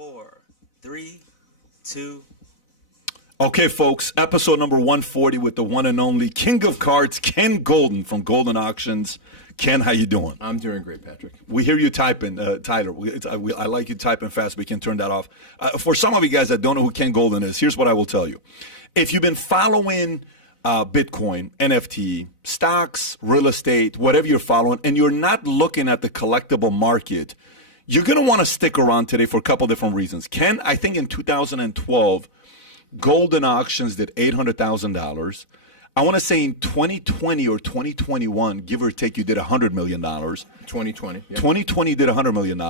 4, 3, 2. Okay, folks, episode number 140 with the one and only King of Cards, Ken Goldin from Goldin Auctions. Ken, how you doing? I'm doing great, Patrick. We hear you typing, Tyler. I like you typing fast. We can turn that off. For some of you guys that don't know who Ken Goldin is, here's what I will tell you. If you've been following Bitcoin, NFT, stocks, real estate, whatever you're following, and you're not looking at the collectible market, you're going to want to stick around today for a couple different reasons. Ken, I think in 2012, Goldin Auctions did $800,000. I want to say in 2020 or 2021, give or take, you did $100 million. 2020. Yeah. 2020 did $100 million.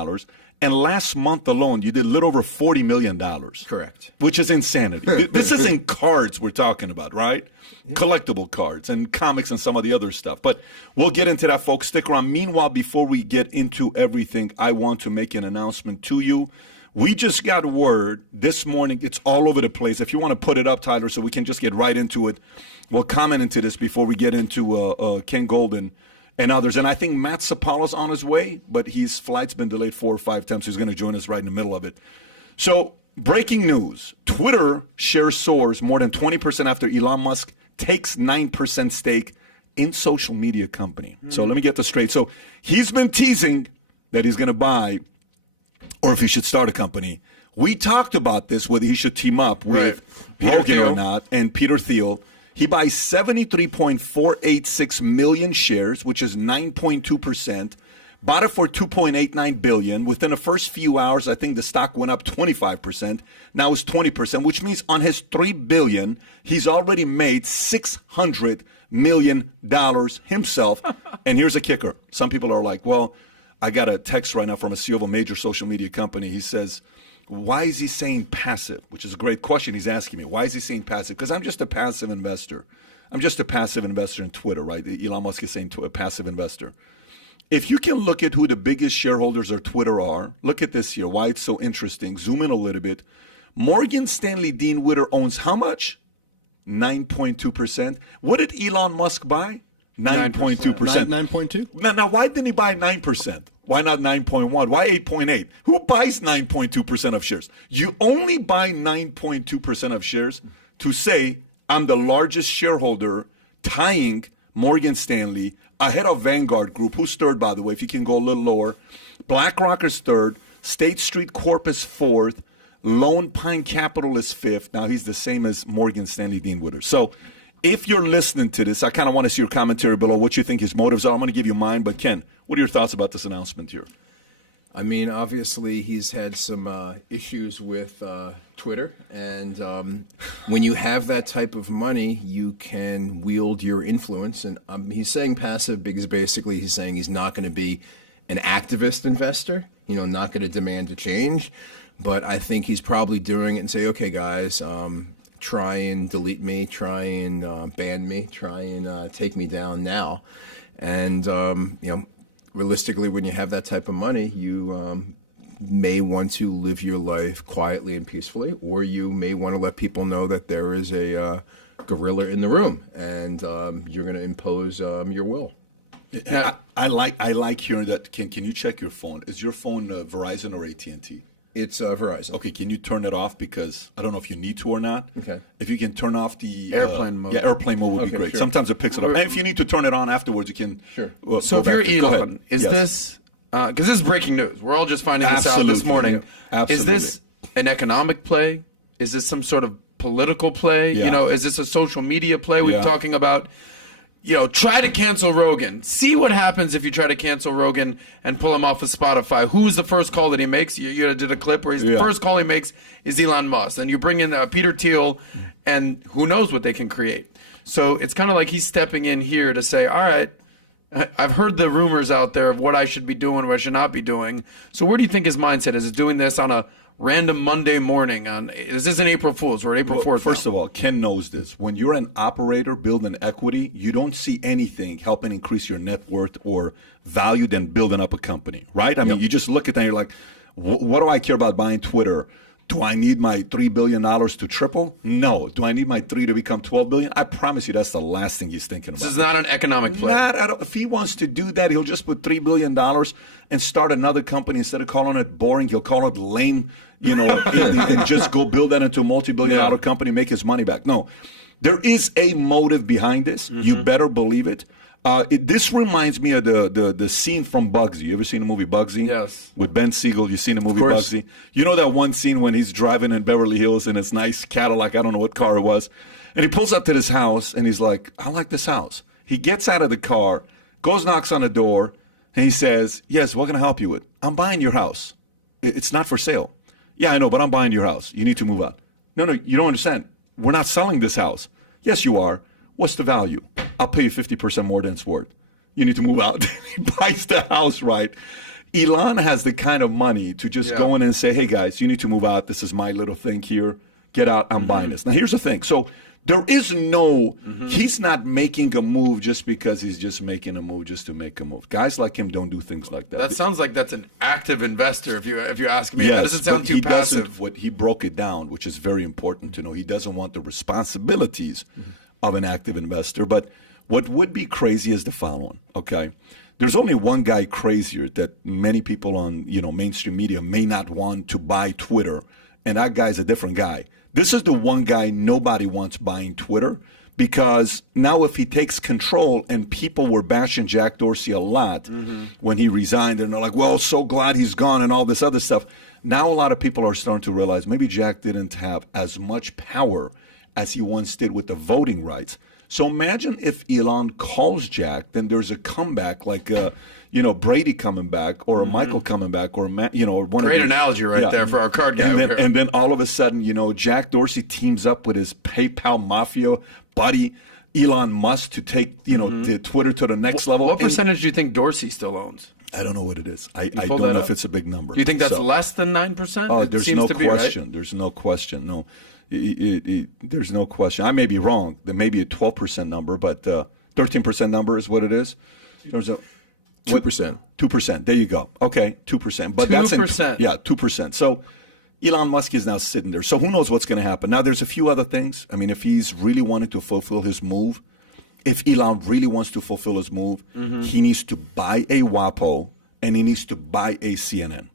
And last month alone, you did a little over $40 million. Correct. Which is insanity. This isn't cards we're talking about, right? Yeah. Collectible cards and comics and some of the other stuff. But we'll get into that, folks. Stick around. Meanwhile, before we get into everything, I want to make an announcement to you. We just got word this morning. It's all over the place. If you want to put it up, Tyler, so we can just get right into it. We'll comment into this before we get into Ken Goldin and others. And I think Matt Sapala's on his way, but his flight's been delayed 4 or 5 times. So he's going to join us right in the middle of it. So breaking news. Twitter share soars more than 20% after Elon Musk takes 9% stake in social media company. So let me get this straight. So he's been teasing that he's going to buy, or if he should start a company. We talked about this, whether he should team up with Logan or not, and Peter Thiel. He buys 73.486 million shares, which is 9.2%. Bought it for $2.89 billion. Within the first few hours, I think the stock went up 25%. Now it's 20%, which means on his $3 billion, he's already made $600 million himself. And here's a kicker. Some people are like, well, I got a text right now from a CEO of a major social media company. He says, why is he saying passive? Which is a great question he's asking me. Why is he saying passive? Because I'm just a passive investor. I'm just a passive investor in Twitter, right? Elon Musk is saying a passive investor. If you can look at who the biggest shareholders of Twitter are, look at this here, why it's so interesting. Zoom in a little bit. Morgan Stanley Dean Witter owns how much? 9.2%. What did Elon Musk buy? 9.2%. 9.2? Now, why didn't he buy 9%? Why not 9.1? Why 8.8? Who buys 9.2% of shares? You only buy 9.2% of shares to say, I'm the largest shareholder, tying Morgan Stanley ahead of Vanguard Group, who's third, by the way, if you can go a little lower. BlackRock is third. State Street Corp is fourth. Lone Pine Capital is fifth. Now, he's the same as Morgan Stanley Dean Witter. So, if you're listening to this, I kind of want to see your commentary below, what you think his motives are. I'm going to give you mine, but Ken, what are your thoughts about this announcement here? I mean, obviously, he's had some issues with Twitter, and when you have that type of money, you can wield your influence. And he's saying passive because basically he's saying he's not going to be an activist investor, not going to demand a change. But I think he's probably doing it and say, okay, guys, try and delete me, try and ban me, try and take me down now. And, realistically, when you have that type of money, you may want to live your life quietly and peacefully, or you may want to let people know that there is a gorilla in the room and you're going to impose your will. Now, I like hearing that. Can you check your phone? Is your phone Verizon or AT&T? It's Verizon. Okay, can you turn it off? Because I don't know if you need to or not. Okay. If you can turn off the airplane mode. Yeah, airplane mode would be great. Sure. Sometimes it picks it up. And if you need to turn it on afterwards, you can. Sure. So if you're Elon, is this, because this is breaking news. We're all just finding this out this morning. Yeah. Absolutely. Is this an economic play? Is this some sort of political play? Yeah. Is this a social media play? We're talking about, try to cancel Rogan. See what happens if you try to cancel Rogan and pull him off of Spotify. Who's the first call that he makes? You did a clip where the first call he makes is Elon Musk. And you bring in Peter Thiel, and who knows what they can create. So it's kind of like he's stepping in here to say, all right, I've heard the rumors out there of what I should be doing, what I should not be doing. So where do you think his mindset is? Is doing this on a random Monday morning? Is this an April Fool's? We're at April 4th. First of all, Ken knows this. When you're an operator building equity, you don't see anything helping increase your net worth or value than building up a company, right? I mean, you just look at that and you're like, what do I care about buying Twitter? Do I need my $3 billion to triple? No. Do I need my 3 to become 12 billion? I promise you that's the last thing he's thinking about. This is not an economic play. Not at all. If he wants to do that, he'll just put $3 billion and start another company. Instead of calling it boring, he'll call it lame, and just go build that into a multi-billion-dollar company, make his money back. No. There is a motive behind this. Mm-hmm. You better believe it. This reminds me of the scene from Bugsy. You ever seen the movie Bugsy? Yes. With Ben Siegel. You seen the movie Bugsy? You know that one scene when he's driving in Beverly Hills in his nice Cadillac, I don't know what car it was, and he pulls up to this house, and he's like, I like this house. He gets out of the car, goes, knocks on the door, and he says, yes, what can I help you with? I'm buying your house. It's not for sale. Yeah, I know, but I'm buying your house. You need to move out. No, you don't understand. We're not selling this house. Yes, you are. What's the value? I'll pay you 50% more than it's worth. You need to move out. He buys the house, right? Elon has the kind of money to just go in and say, hey, guys, you need to move out. This is my little thing here. Get out. I'm buying this. Now, here's the thing. So there is no, he's not making a move just because he's just making a move just to make a move. Guys like him don't do things like that. That sounds like that's an active investor, if you ask me. Yes, that doesn't sound too passive. What he broke it down, which is very important to know. He doesn't want the responsibilities of an active investor. But what would be crazy is the following, okay? There's only one guy crazier that many people on mainstream media may not want to buy Twitter, and that guy's a different guy. This is the one guy nobody wants buying Twitter, because now if he takes control, and people were bashing Jack Dorsey a lot when he resigned, and they're like, well, so glad he's gone and all this other stuff. Now a lot of people are starting to realize maybe Jack didn't have as much power as he once did with the voting rights. So imagine if Elon calls Jack, then there's a comeback like Brady coming back, or a Michael coming back, or or one. Great analogy there for our card guy. And then all of a sudden, Jack Dorsey teams up with his PayPal mafia buddy Elon Musk to take the Twitter to the next level. What percentage do you think Dorsey still owns? I don't know what it is. I don't know if it's a big number. Do you think that's less than 9%? Oh, there's no question. Right? There's no question. No. There's no question. I may be wrong. There may be a 12% number, but 13% number is what it is. There's a 2%. 2%. There you go. Okay, 2%. But 2%. 2%. So Elon Musk is now sitting there. So who knows what's going to happen? Now, there's a few other things. I mean, if he's really wanting to fulfill his move, if Elon really wants to fulfill his move, he needs to buy a WAPO and he needs to buy a CNN.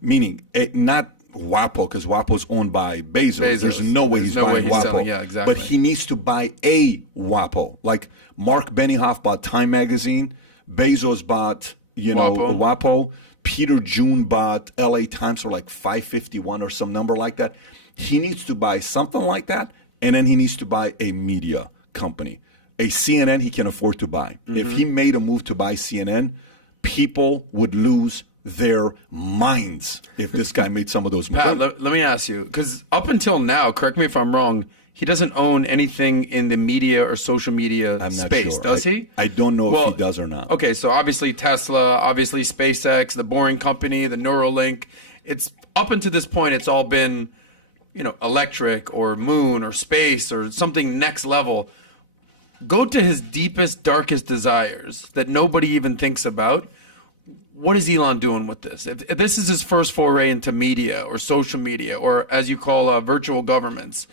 Meaning, not WAPO, because WAPO's owned by Bezos. There's no way he's buying WAPO. Selling. Yeah, exactly. But he needs to buy a WAPO. Like Mark Benioff bought Time Magazine. Bezos bought, WAPO. Peter June bought LA Times for like $551 or some number like that. He needs to buy something like that, and then he needs to buy a media company. A CNN he can afford to buy. If he made a move to buy CNN, people would lose their minds if this guy made some of those moves. Pat, let me ask you, because up until now, correct me if I'm wrong, he doesn't own anything in the media or social media space, sure. does he? I don't know if he does or not. Okay, so obviously Tesla, obviously SpaceX, the Boring Company, the Neuralink. It's up until this point, it's all been, electric or moon or space or something next level. Go to his deepest, darkest desires that nobody even thinks about. What is Elon doing with this? If this is his first foray into media or social media, or as you call virtual governments,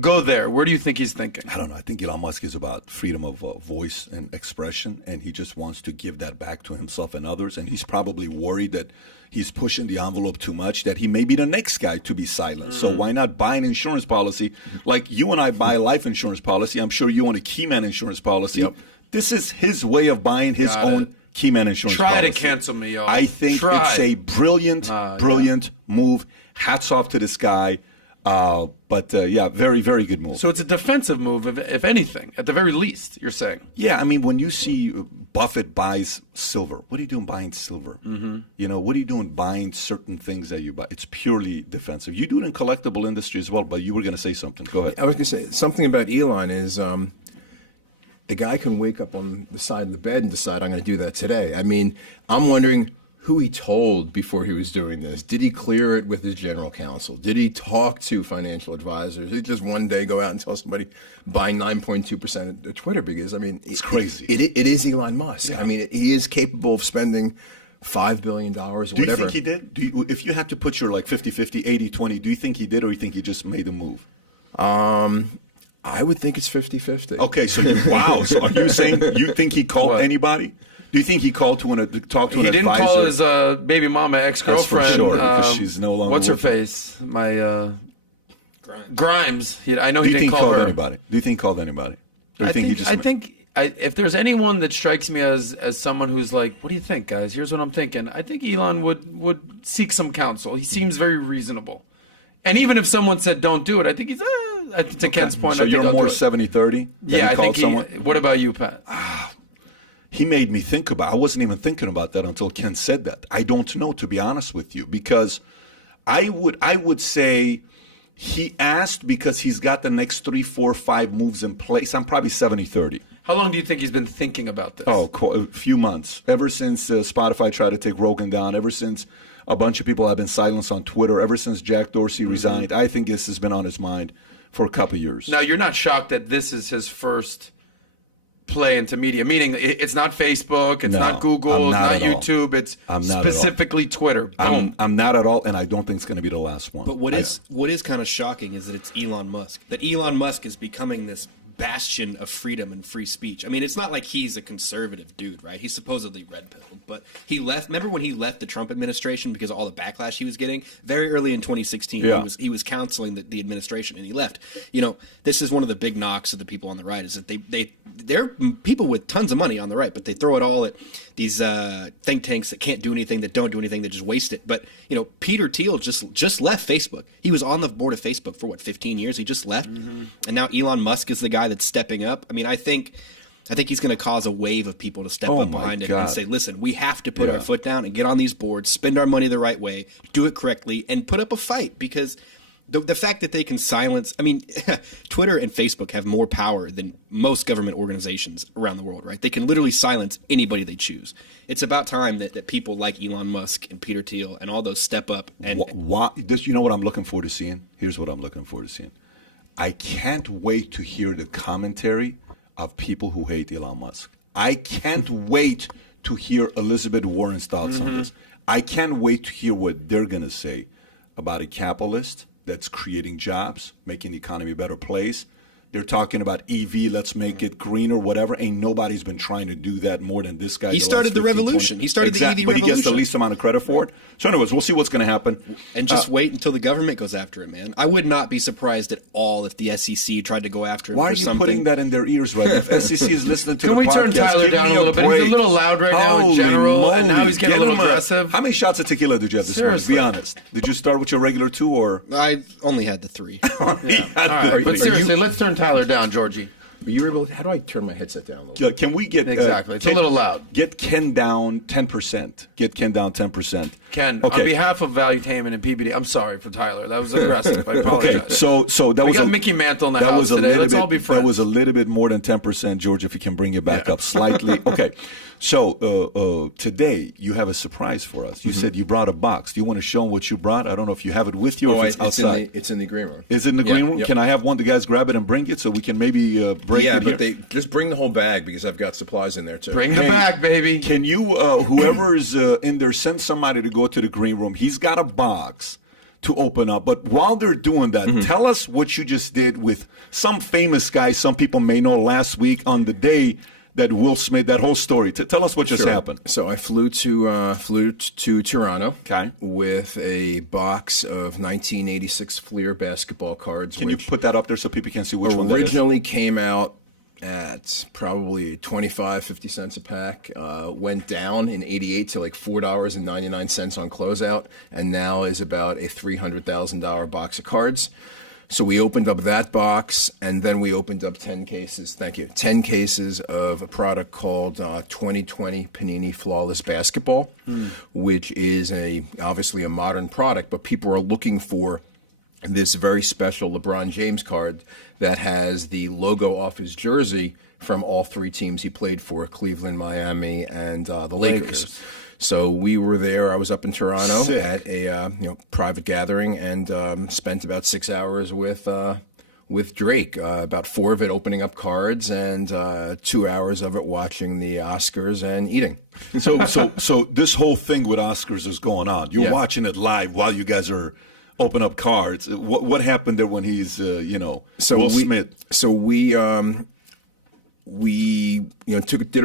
go there. Where do you think he's thinking? I don't know. I think Elon Musk is about freedom of voice and expression, and he just wants to give that back to himself and others. And he's probably worried that he's pushing the envelope too much, that he may be the next guy to be silenced. So why not buy an insurance policy? Like you and I buy a life insurance policy. I'm sure you want a Keyman insurance policy. Yep. This is his way of buying his own Keyman insurance policy. Try to cancel me, y'all. I think it's a brilliant move. Hats off to this guy. But very, very good move. So it's a defensive move, if anything, at the very least, you're saying. Yeah, I mean, when you see Buffett buys silver, what are you doing buying silver? What are you doing buying certain things that you buy? It's purely defensive. You do it in collectible industry as well, but you were going to say something. Go ahead. I was going to say, something about Elon is a guy can wake up on the side of the bed and decide, I'm going to do that today. I mean, I'm wondering who he told before he was doing this. Did he clear it with his general counsel? Did he talk to financial advisors? Did he just one day go out and tell somebody buying 9.2% of Twitter? Because, I mean, it's crazy. It is Elon Musk. Yeah. I mean, he is capable of spending $5 billion or Do you whatever. think he did? If you had to put your like 50-50, 80-20, do you think he did, or you think he just made a move? I would think it's 50-50. Okay, so wow. So are you saying you think he called anybody? Do you think he called to talk to an advisor? He didn't call his baby mama ex-girlfriend. That's for sure, because she's no longer What's her with him. face? Grimes. I know Do he you didn't think call her. anybody? Do you think he called anybody? Or do you I think if there's anyone that strikes me as someone who's like, what do you think, guys? Here's what I'm thinking. I think Elon would seek some counsel. He seems very reasonable. And even if someone said don't do it, I think he's to Ken's point. So I think you're I'll more do it. 70-30? Yeah, I think someone? What about you, Pat? He made me think about. I wasn't even thinking about that until Ken said that. I don't know, to be honest with you, because I would say he asked because he's got the next 3, 4, 5 moves in place. I'm probably 70-30. How long do you think he's been thinking about this? Oh, a few months. Ever since Spotify tried to take Rogan down, ever since a bunch of people have been silenced on Twitter, ever since Jack Dorsey resigned, I think this has been on his mind for a couple of years. Now, you're not shocked that this is his first play into media, meaning it's not Facebook, it's not Google, it's not YouTube, it's specifically Twitter. Boom. I'm not at all, and I don't think it's going to be the last one. But what is kind of shocking is that it's Elon Musk. That Elon Musk is becoming this bastion of freedom and free speech. I mean, it's not like he's a conservative dude, right? He's supposedly red-pilled, but he left. Remember when he left the Trump administration because of all the backlash he was getting? Very early in 2016, he was counseling the administration, and he left. You know, this is one of the big knocks of the people on the right, is that they're people with tons of money on the right, but they throw it all at these think tanks that can't do anything, that don't do anything, that just waste it. But you know, Peter Thiel just left Facebook. He was on the board of Facebook for 15 years. He just left, and now Elon Musk is the guy that's stepping up. I mean, I think he's going to cause a wave of people to step up behind him and say, listen, we have to put our foot down and get on these boards, spend our money the right way, do it correctly, and put up a fight. Because the fact that they can silence, I mean, Twitter and Facebook have more power than most government organizations around the world, right? They can literally silence anybody they choose. It's about time that people like Elon Musk and Peter Thiel and all those step up. And you know what I'm looking forward to seeing? Here's what I'm looking forward to seeing. I can't wait to hear the commentary of people who hate Elon Musk. I can't wait to hear Elizabeth Warren's thoughts on this. I can't wait to hear what they're going to say about a capitalist that's creating jobs, making the economy a better place. They're talking about EV, let's make it greener, whatever. Ain't nobody's been trying to do that more than this guy. He started the revolution. He started the EV revolution. But he gets the least amount of credit for it. So anyways, we'll see what's going to happen. And just wait until the government goes after him, man. I would not be surprised at all if the SEC tried to go after him Why for are you something. putting that in their ears right now? If SEC is listening to Can the we podcast, turn Tyler give down me a little bit? break. He's a little loud right now in Holy general, and now moly. he's getting a Get little him aggressive. How many shots of tequila did you have this morning? Seriously. Be honest. Did you start with your regular 2 or? I only had the 3. All right, but seriously, let's turn Tyler down, Georgie. Are you able? How do I turn my headset down a little bit? Can we get Exactly. It's a little loud. Get Ken down 10%. Get Ken down 10%. Ken, Okay. on behalf of Valuetainment and PBD, I'm sorry for Tyler. That was aggressive. I apologize. Okay, so that we was got a, Mickey Mantle in the that house was a today. little Let's bit, all be friends. That was a little bit more than 10%, George. If you can bring it back up slightly. Okay, so today you have a surprise for us. You said you brought a box. Do you want to show them what you brought? I don't know if you have it with you or if it's outside. It's in the green room. Is it in the green room? Yep. Can I have one of the guys grab it and bring it so we can maybe break Yeah, it but here? they just bring the whole bag because I've got supplies in there too. Bring the bag, baby. Can you, whoever is in there, send somebody to go to the green room. He's got a box to open up. But while they're doing that, tell us what you just did with some famous guy some people may know last week on the day that Will Smith, that whole story. Tell us what just happened. So I flew to Toronto Okay. with a box of 1986 Fleer basketball cards. Can you which put that up there so people can see which one that is? originally came out at probably 25, 50 cents a pack. Went down in 88 to like $4.99 on closeout, and now is about a $300,000 box of cards. So we opened up that box, and then we opened up 10 cases. Thank you. 10 cases of a product called 2020 Panini Flawless Basketball, which is obviously a modern product, but people are looking for this very special LeBron James card that has the logo off his jersey from all 3 teams he played for: Cleveland, Miami, and the Lakers. So we were there. I was up in Toronto at a private gathering and spent about 6 hours with with Drake, about 4 of it opening up cards and 2 hours of it watching the Oscars and eating. So this whole thing with Oscars is going on. You're watching it live while you guys are open up cards. What happened there when he's Will Smith? So we did a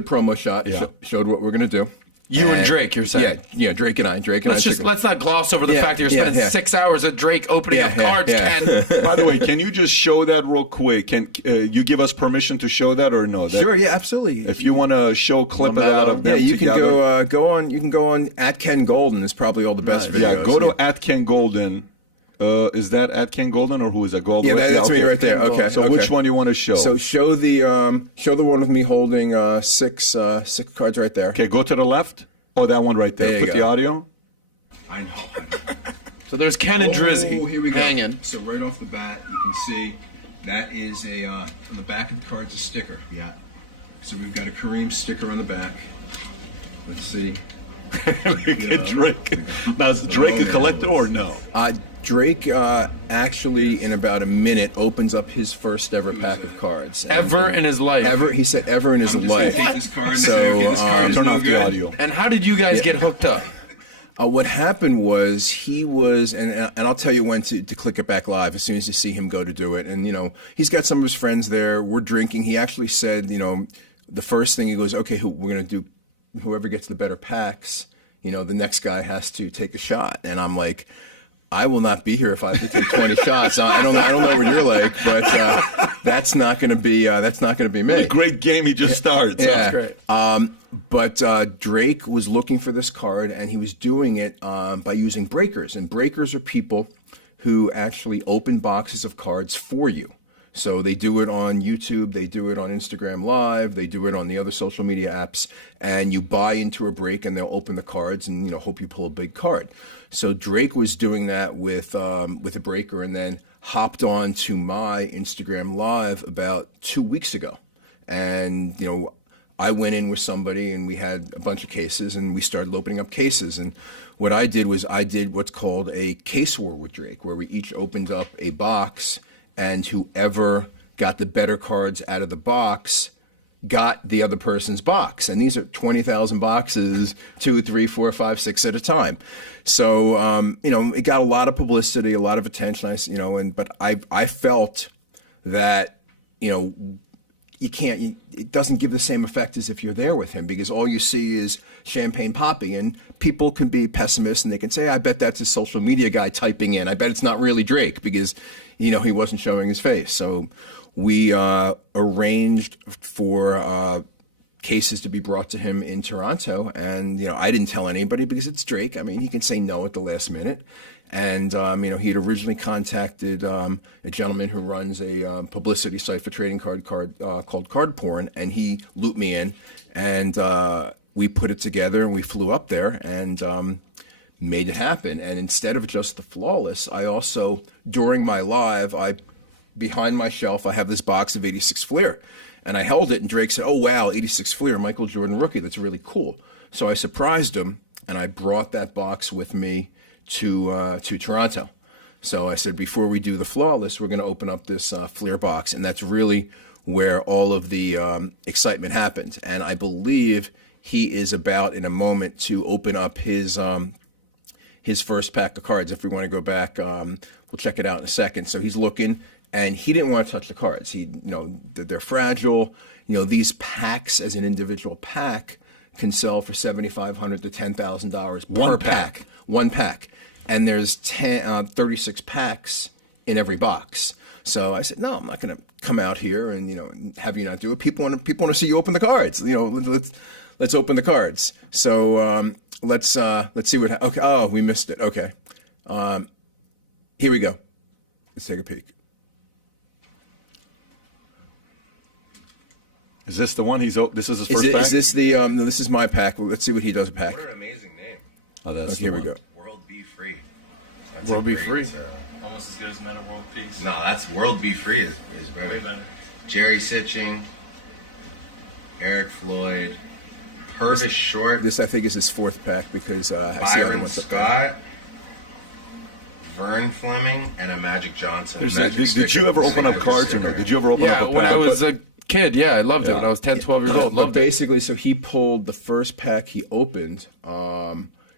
promo shot, showed what we're gonna do. You and Drake, you're saying? Yeah, Drake and I. Let's not gloss over the fact that you're spending 6 hours at Drake opening up cards, Ken. By the way, can you just show that real quick? Can you give us permission to show that or no? Sure, yeah, absolutely. If you want to show a clip of that of them you together. can go on. You can go on at Ken Goldin. It's probably all the best videos. Yeah, go to at Ken Goldin. Is that at Ken Goldin or who is that? Goldin? That's me right there. Okay. So which one you want to show? So show the one with me holding six cards right there. Okay, go to the left. Oh, that one right there. There you Put go. the audio. I know. So there's Ken and Drizzy here we go. hanging. So right off the bat, you can see that is on the back of the card's a sticker. Yeah. So we've got a Kareem sticker on the back. Let's see. Look at Drake. Now, is Drake a collector or no? Drake actually, in about a minute, opens up his first ever pack of cards. Ever in his life. He said ever in his life. So turn off the audio. And how did you guys get hooked up? What happened was he was, and I'll tell you when to click it back live as soon as you see him go to do it. And, he's got some of his friends there. We're drinking. He actually said, the first thing he goes, okay, we're going to do, whoever gets the better packs, the next guy has to take a shot. And I'm like, I will not be here if I have to take 20 shots. I don't know what you're like, but that's not going to be me. What a great game he just started. Yeah. Great. But Drake was looking for this card, and he was doing it by using breakers. And breakers are people who actually open boxes of cards for you. So they do it on YouTube, they do it on Instagram Live, they do it on the other social media apps, and you buy into a break and they'll open the cards and hope you pull a big card. So Drake was doing that with a breaker and then hopped on to my Instagram Live about 2 weeks ago. And I went in with somebody and we had a bunch of cases and we started opening up cases. And what I did was I did what's called a case war with Drake, where we each opened up a box and whoever got the better cards out of the box got the other person's box. And these are 20,000 boxes, 2, 3, 4, 5, 6 at a time. So, it got a lot of publicity, a lot of attention, but I felt that, it doesn't give the same effect as if you're there with him, because all you see is champagne popping, and people can be pessimists and they can say, I bet that's a social media guy typing in. I bet it's not really Drake because, he wasn't showing his face. So we arranged for cases to be brought to him in Toronto. And, I didn't tell anybody because it's Drake. I mean, he can say no at the last minute. And, he had originally contacted a gentleman who runs a publicity site for trading called Card Porn, and he looped me in, and we put it together, and we flew up there and made it happen. And instead of just the Flawless, I also, during my live, behind my shelf, I have this box of 86 Fleer. And I held it, and Drake said, oh, wow, 86 Fleer, Michael Jordan rookie. That's really cool. So I surprised him, and I brought that box with me to Toronto. So I said, before we do the Flawless, we're going to open up this Fleer box. And that's really where all of the excitement happened. And I believe he is about, in a moment, to open up his first pack of cards. If we want to go back, we'll check it out in a second. So he's looking, and he didn't want to touch the cards. They're fragile. These packs as an individual pack can sell for $7,500 to $10,000 per pack. One pack. And there's 36 packs in every box. So I said, no, I'm not going to come out here and have you not do it. People want to see you open the cards. Let's open the cards. So let's see what. Okay. Oh, we missed it. Okay. Here we go. Let's take a peek. Is this the one this is his first pack? Is this the no, this is my pack. Let's see what he does pack. What an amazing name. Oh, that's Okay, here we go. World Be Free. World Be Free. Almost as good as Meta World Peace. No, that's World Be Free is better. Way better. Jerry Sitching, Eric Floyd, Purvis Short, This I think is his fourth pack because I see other Byron ones up there. Scott, Vern Fleming and a Magic Johnson. Did you ever open up cards or no? Did you ever open up a pack? Yeah, when I was a kid, I loved it. When I was 10, 12 years old, But loved it. basically, so he pulled the first pack he opened.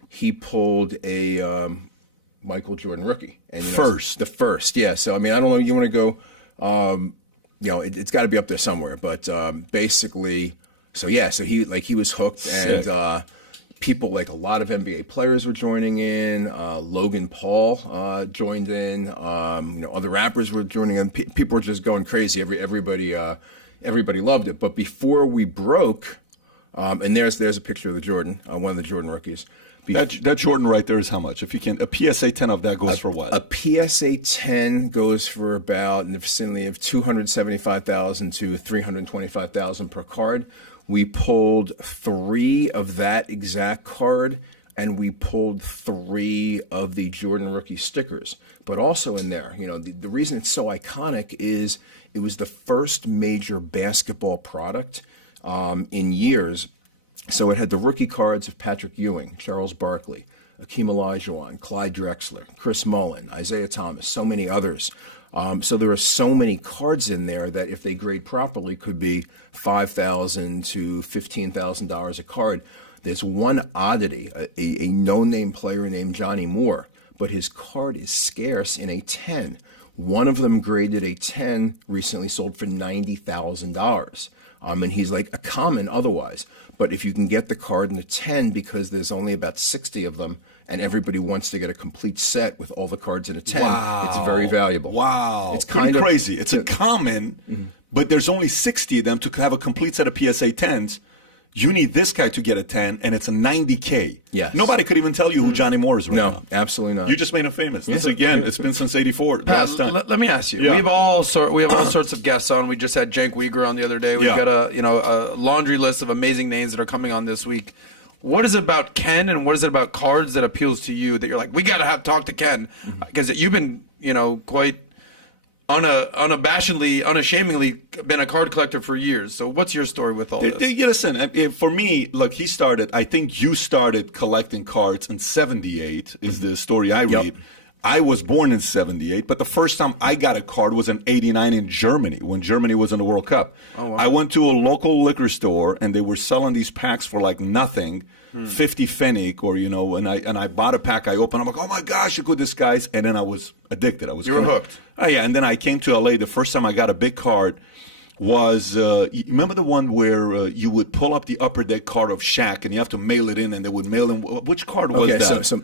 He pulled a Michael Jordan rookie. And, First. The first, yeah. So, I mean, I don't know. You want to go, it's got to be up there somewhere. But basically, so he was hooked. Sick. And people, like a lot of NBA players were joining in. Logan Paul joined in. Other rappers were joining in. People were just going crazy. Everybody loved it. But before we broke, and there's a picture of the Jordan, one of the Jordan rookies. That Jordan right there is how much? If you can, a PSA 10 of that goes for what? A PSA 10 goes for about in the vicinity of $275,000 to $325,000 per card. We pulled 3 of that exact card, and we pulled 3 of the Jordan rookie stickers. But also in there, the reason it's so iconic is it was the first major basketball product in years. So it had the rookie cards of Patrick Ewing, Charles Barkley, Akeem Olajuwon, Clyde Drexler, Chris Mullin, Isaiah Thomas, so many others. So there are so many cards in there that if they grade properly could be $5,000 to $15,000 a card. There's one oddity, a no-name player named Johnny Moore, but his card is scarce in a 10. One of them graded a 10 recently sold for $90,000. And he's like a common otherwise. But if you can get the card in a 10 because there's only about 60 of them and everybody wants to get a complete set with all the cards in a 10, it's very valuable. Wow. It's kind of crazy. It's a common, but there's only 60 of them to have a complete set of PSA 10s. You need this guy to get a 10, and it's a $90K. Yes. Nobody could even tell you who Johnny Moore is right now. No, absolutely not. You just made him famous. This again, it's been since '84. Pat, Last time. let me ask you. Yeah. We have all sorts of guests on. We just had Cenk Uygur on the other day. We've got a laundry list of amazing names that are coming on this week. What is it about Ken and what is it about cards that appeals to you that you're like, we got to talk to Ken? Because you've been, quite unashamedly been a card collector for years. So what's your story with all this? Listen, for me, look, I think you started collecting cards in '78 is the story I read. I was born in '78, but the first time I got a card was in '89 in Germany, when Germany was in the World Cup. Oh, wow. I went to a local liquor store, and they were selling these packs for like nothing, 50 pfennig, or, and I bought a pack. I opened, I'm like, oh my gosh, look at this, guys. And then I was addicted. You were hooked. Oh, yeah, and then I came to LA. The first time I got a big card was, you remember the one where you would pull up the upper deck card of Shaq, and you have to mail it in, and they would mail in. Which card was that? So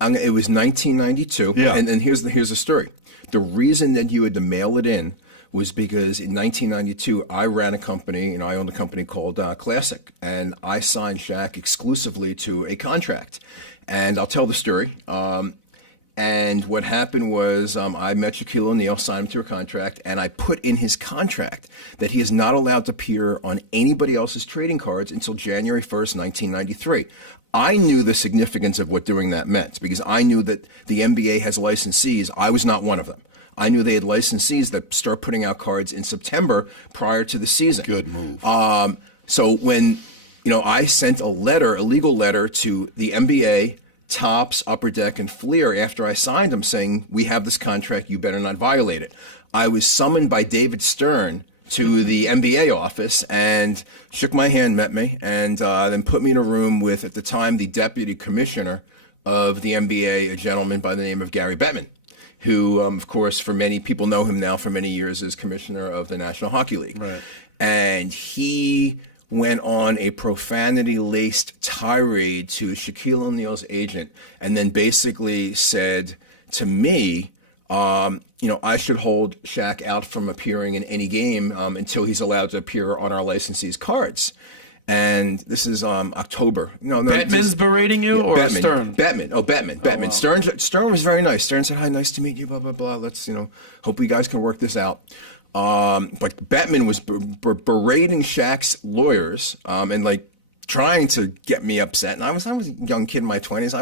it was 1992, and here's the story. The reason that you had to mail it in was because in 1992, I ran a company, I owned a company called Classic, and I signed Shaq exclusively to a contract. And I'll tell the story. And what happened was I met Shaquille O'Neal, signed him to a contract, and I put in his contract that he is not allowed to appear on anybody else's trading cards until January 1st, 1993. I knew the significance of what doing that meant because I knew that the NBA has licensees. I was not one of them. I knew they had licensees that start putting out cards in September prior to the season. Good move. So when, I sent a legal letter to the NBA, Topps, Upper Deck, and Fleer after I signed them saying, we have this contract, you better not violate it. I was summoned by David Stern to the NBA office and shook my hand, met me, and then put me in a room with, at the time, the deputy commissioner of the NBA, a gentleman by the name of Gary Bettman, who, of course, for many people know him now for many years as commissioner of the National Hockey League. Right. And he went on a profanity-laced tirade to Shaquille O'Neal's agent and then basically said to me, I should hold Shaq out from appearing in any game until he's allowed to appear on our licensee's cards. And this is October. No, Bettman's berating you, or Bettman, Stern? Bettman. Oh, Bettman. Wow. Stern was very nice. Stern said, "Hi, nice to meet you. Blah blah blah. Let's hope you guys can work this out." But Bettman was berating Shaq's lawyers and like trying to get me upset. And I was a young kid in my 20s. I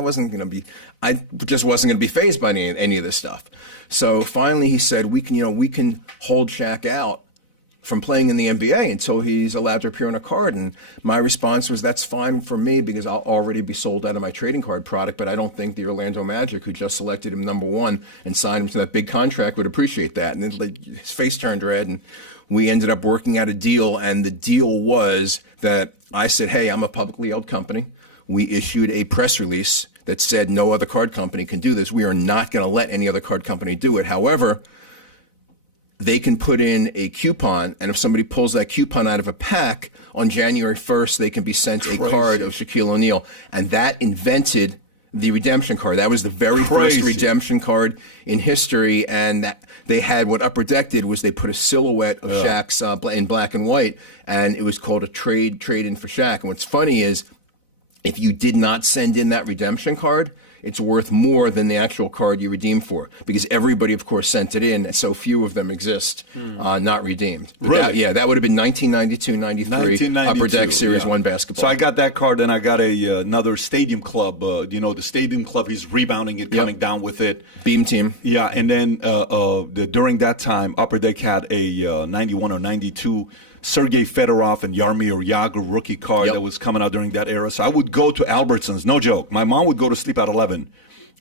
just wasn't gonna be fazed by any of this stuff. So finally, he said, "We can hold Shaq out from playing in the NBA until he's allowed to appear on a card. And my response was, that's fine for me because I'll already be sold out of my trading card product, but I don't think the Orlando Magic, who just selected him number 1 and signed him to that big contract, would appreciate that. And then his face turned red, and we ended up working out a deal. And the deal was that I said, hey, I'm a publicly held company. We issued a press release that said no other card company can do this. We are not going to let any other card company do it. However, they can put in a coupon, and if somebody pulls that coupon out of a pack, on January 1st, they can be sent a card of Shaquille O'Neal. And that invented the redemption card. That was the very first redemption card in history. And that they had, what Upper Deck did was they put a silhouette of Shaq's in black and white, and it was called a trade-in for Shaq. And what's funny is, if you did not send in that redemption card, it's worth more than the actual card you redeemed for, because everybody, of course, sent it in, and so few of them exist not redeemed. But Really? that would have been 1992-93 Upper Deck Series 1 basketball. So I got that card, and I got another Stadium Club. The Stadium Club, he's rebounding it, coming down with it. Beam Team. Yeah, and then during that time, Upper Deck had a 91 or 92 Sergei Fedorov and Jaromir Jagr rookie card that was coming out during that era. So I would go to Albertsons, no joke. My mom would go to sleep at 11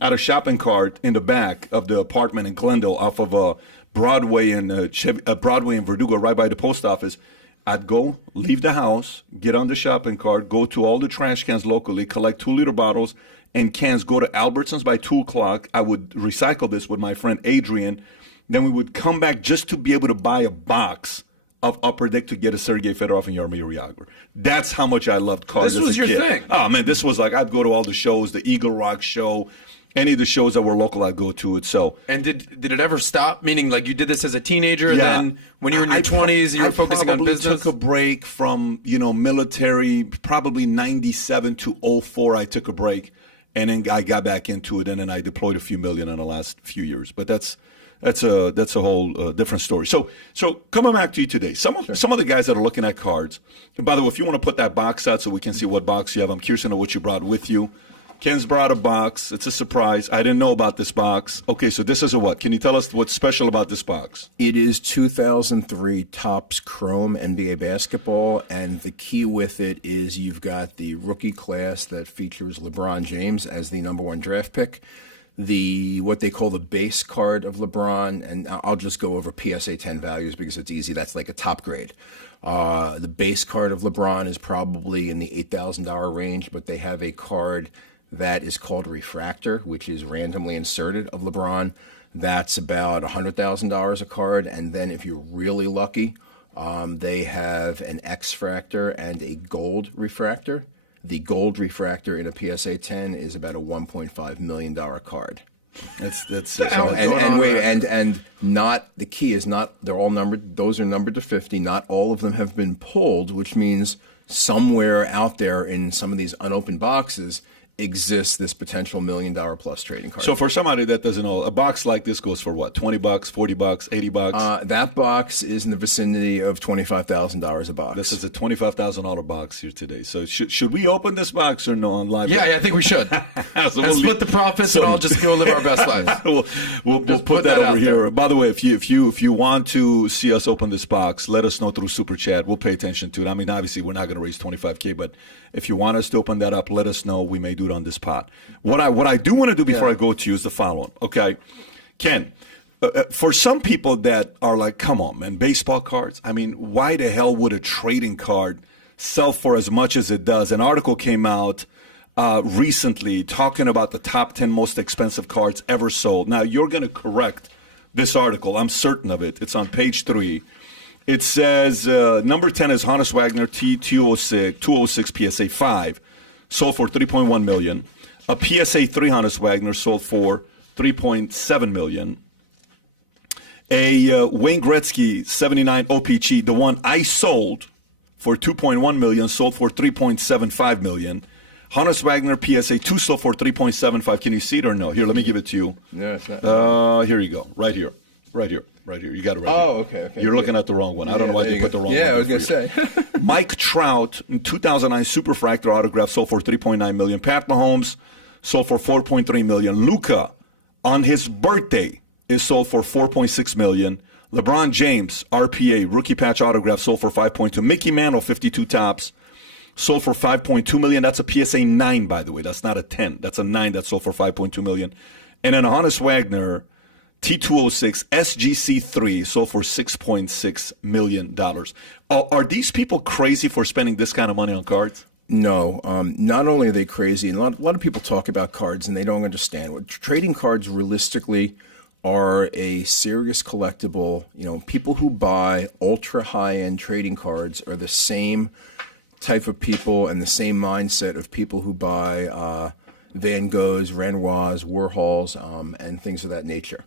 at a shopping cart in the back of the apartment in Glendale off of Broadway and Verdugo, right by the post office. I'd go, leave the house, get on the shopping cart, go to all the trash cans locally, collect 2-liter bottles and cans, go to Albertsons by 2 o'clock. I would recycle this with my friend Adrian. Then we would come back just to be able to buy a box of Upper Deck to get a Sergei Fedorov and Jaromir Jagr. That's how much I loved cards. This was your thing. Oh man, this was like, I'd go to all the shows, the Eagle Rock show, any of the shows that were local, I'd go to it. So. And did it ever stop? Meaning, like, you did this as a teenager, then when you were in your 20s, you were focusing on business? I took a break from military, probably 97 to 04. I took a break, and then I got back into it, and then I deployed a few million in the last few years. But that's a whole different story. So coming back to you today, some of the guys that are looking at cards. And by the way, if you want to put that box out so we can see what box you have, I'm curious to know what you brought with you. Ken's brought a box. It's a surprise. I didn't know about this box. Okay, so this is a what? Can you tell us what's special about this box? It is 2003 Topps Chrome NBA basketball, and the key with it is you've got the rookie class that features LeBron James as the number 1 draft pick. What they call the base card of LeBron, and I'll just go over PSA 10 values because it's easy. That's like a top grade. The base card of LeBron is probably in the $8,000 range, but they have a card that is called Refractor, which is randomly inserted of LeBron. That's about $100,000 a card, and then if you're really lucky, they have an X-Fractor and a Gold Refractor. The Gold Refractor in a PSA 10 is about a $1.5 million card. And not the key is not they're all numbered. Those are numbered to 50. Not all of them have been pulled, which means somewhere out there in some of these unopened boxes exists this potential $1 million plus trading card. So for somebody that doesn't know, a box like this goes for what? $20, $40, $80? That box is in the vicinity of $25,000 a box. This is a $25,000 box here today. So should we open this box or no on live? Yeah, I think we should. So we'll split the profits and I'll just go live our best lives. We'll put that over here. By the way, if you want to see us open this box, let us know through Super Chat. We'll pay attention to it. I mean, obviously, we're not going to raise $25K, but if you want us to open that up, let us know. We may do it on this pod. What I do want to do before I go to you is the following. Okay, Ken, for some people that are like, come on, man, baseball cards. I mean, why the hell would a trading card sell for as much as it does? An article came out recently talking about the top 10 most expensive cards ever sold. Now, you're going to correct this article. I'm certain of it. It's on page 3. It says number 10 is Honus Wagner T206 PSA 5, sold for $3.1 million. A PSA 3 Honus Wagner sold for $3.7 million. A Wayne Gretzky 79 OPG, the one I sold for $2.1 million, sold for $3.75 million. Honus Wagner PSA 2 sold for $3.75. Can you see it or no? Here, let me give it to you. No, it's not. Here you go. Right here. You got it right here. Okay. You're looking at the wrong one. I don't know why you put the wrong one. Yeah, I was going to say. Mike Trout, in 2009 Superfractor autograph, sold for $3.9 million. Pat Mahomes sold for $4.3 million. Luka, on his birthday, is sold for $4.6 million. LeBron James, RPA, rookie patch autograph, sold for 5.2. Mickey Mantle, 52 tops, sold for 5.2 million. That's a PSA 9, by the way. That's not a 10. That's a 9 that sold for 5.2 million. And then Honus Wagner, T206, SGC3, sold for $6.6 million. Are these people crazy for spending this kind of money on cards? No, not only are they crazy, and a lot of people talk about cards and they don't understand. What trading cards realistically are a serious collectible. You know, people who buy ultra high-end trading cards are the same type of people and the same mindset of people who buy Van Goghs, Renoirs, Warhols, and things of that nature.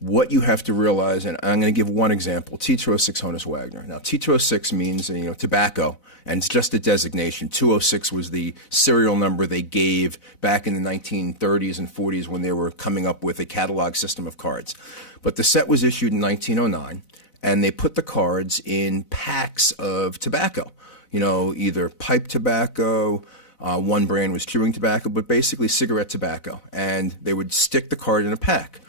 What you have to realize, and I'm going to give one example, T206 Honus Wagner. Now, T206 means, tobacco, and it's just a designation. 206 was the serial number they gave back in the 1930s and 40s when they were coming up with a catalog system of cards. But the set was issued in 1909, and they put the cards in packs of tobacco, either pipe tobacco, one brand was chewing tobacco, but basically cigarette tobacco, and they would stick the card in a pack.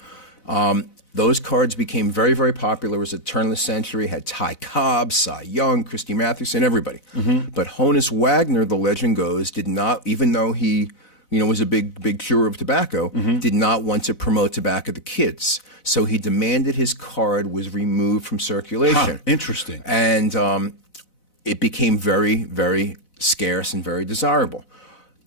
Those cards became very, very popular as the turn of the century, had Ty Cobb, Cy Young, Christy Mathewson, everybody. Mm-hmm. But Honus Wagner, the legend goes, did not, even though he was a big chewer of tobacco, did not want to promote tobacco to kids. So he demanded his card was removed from circulation. Interesting. And it became very, very scarce and very desirable.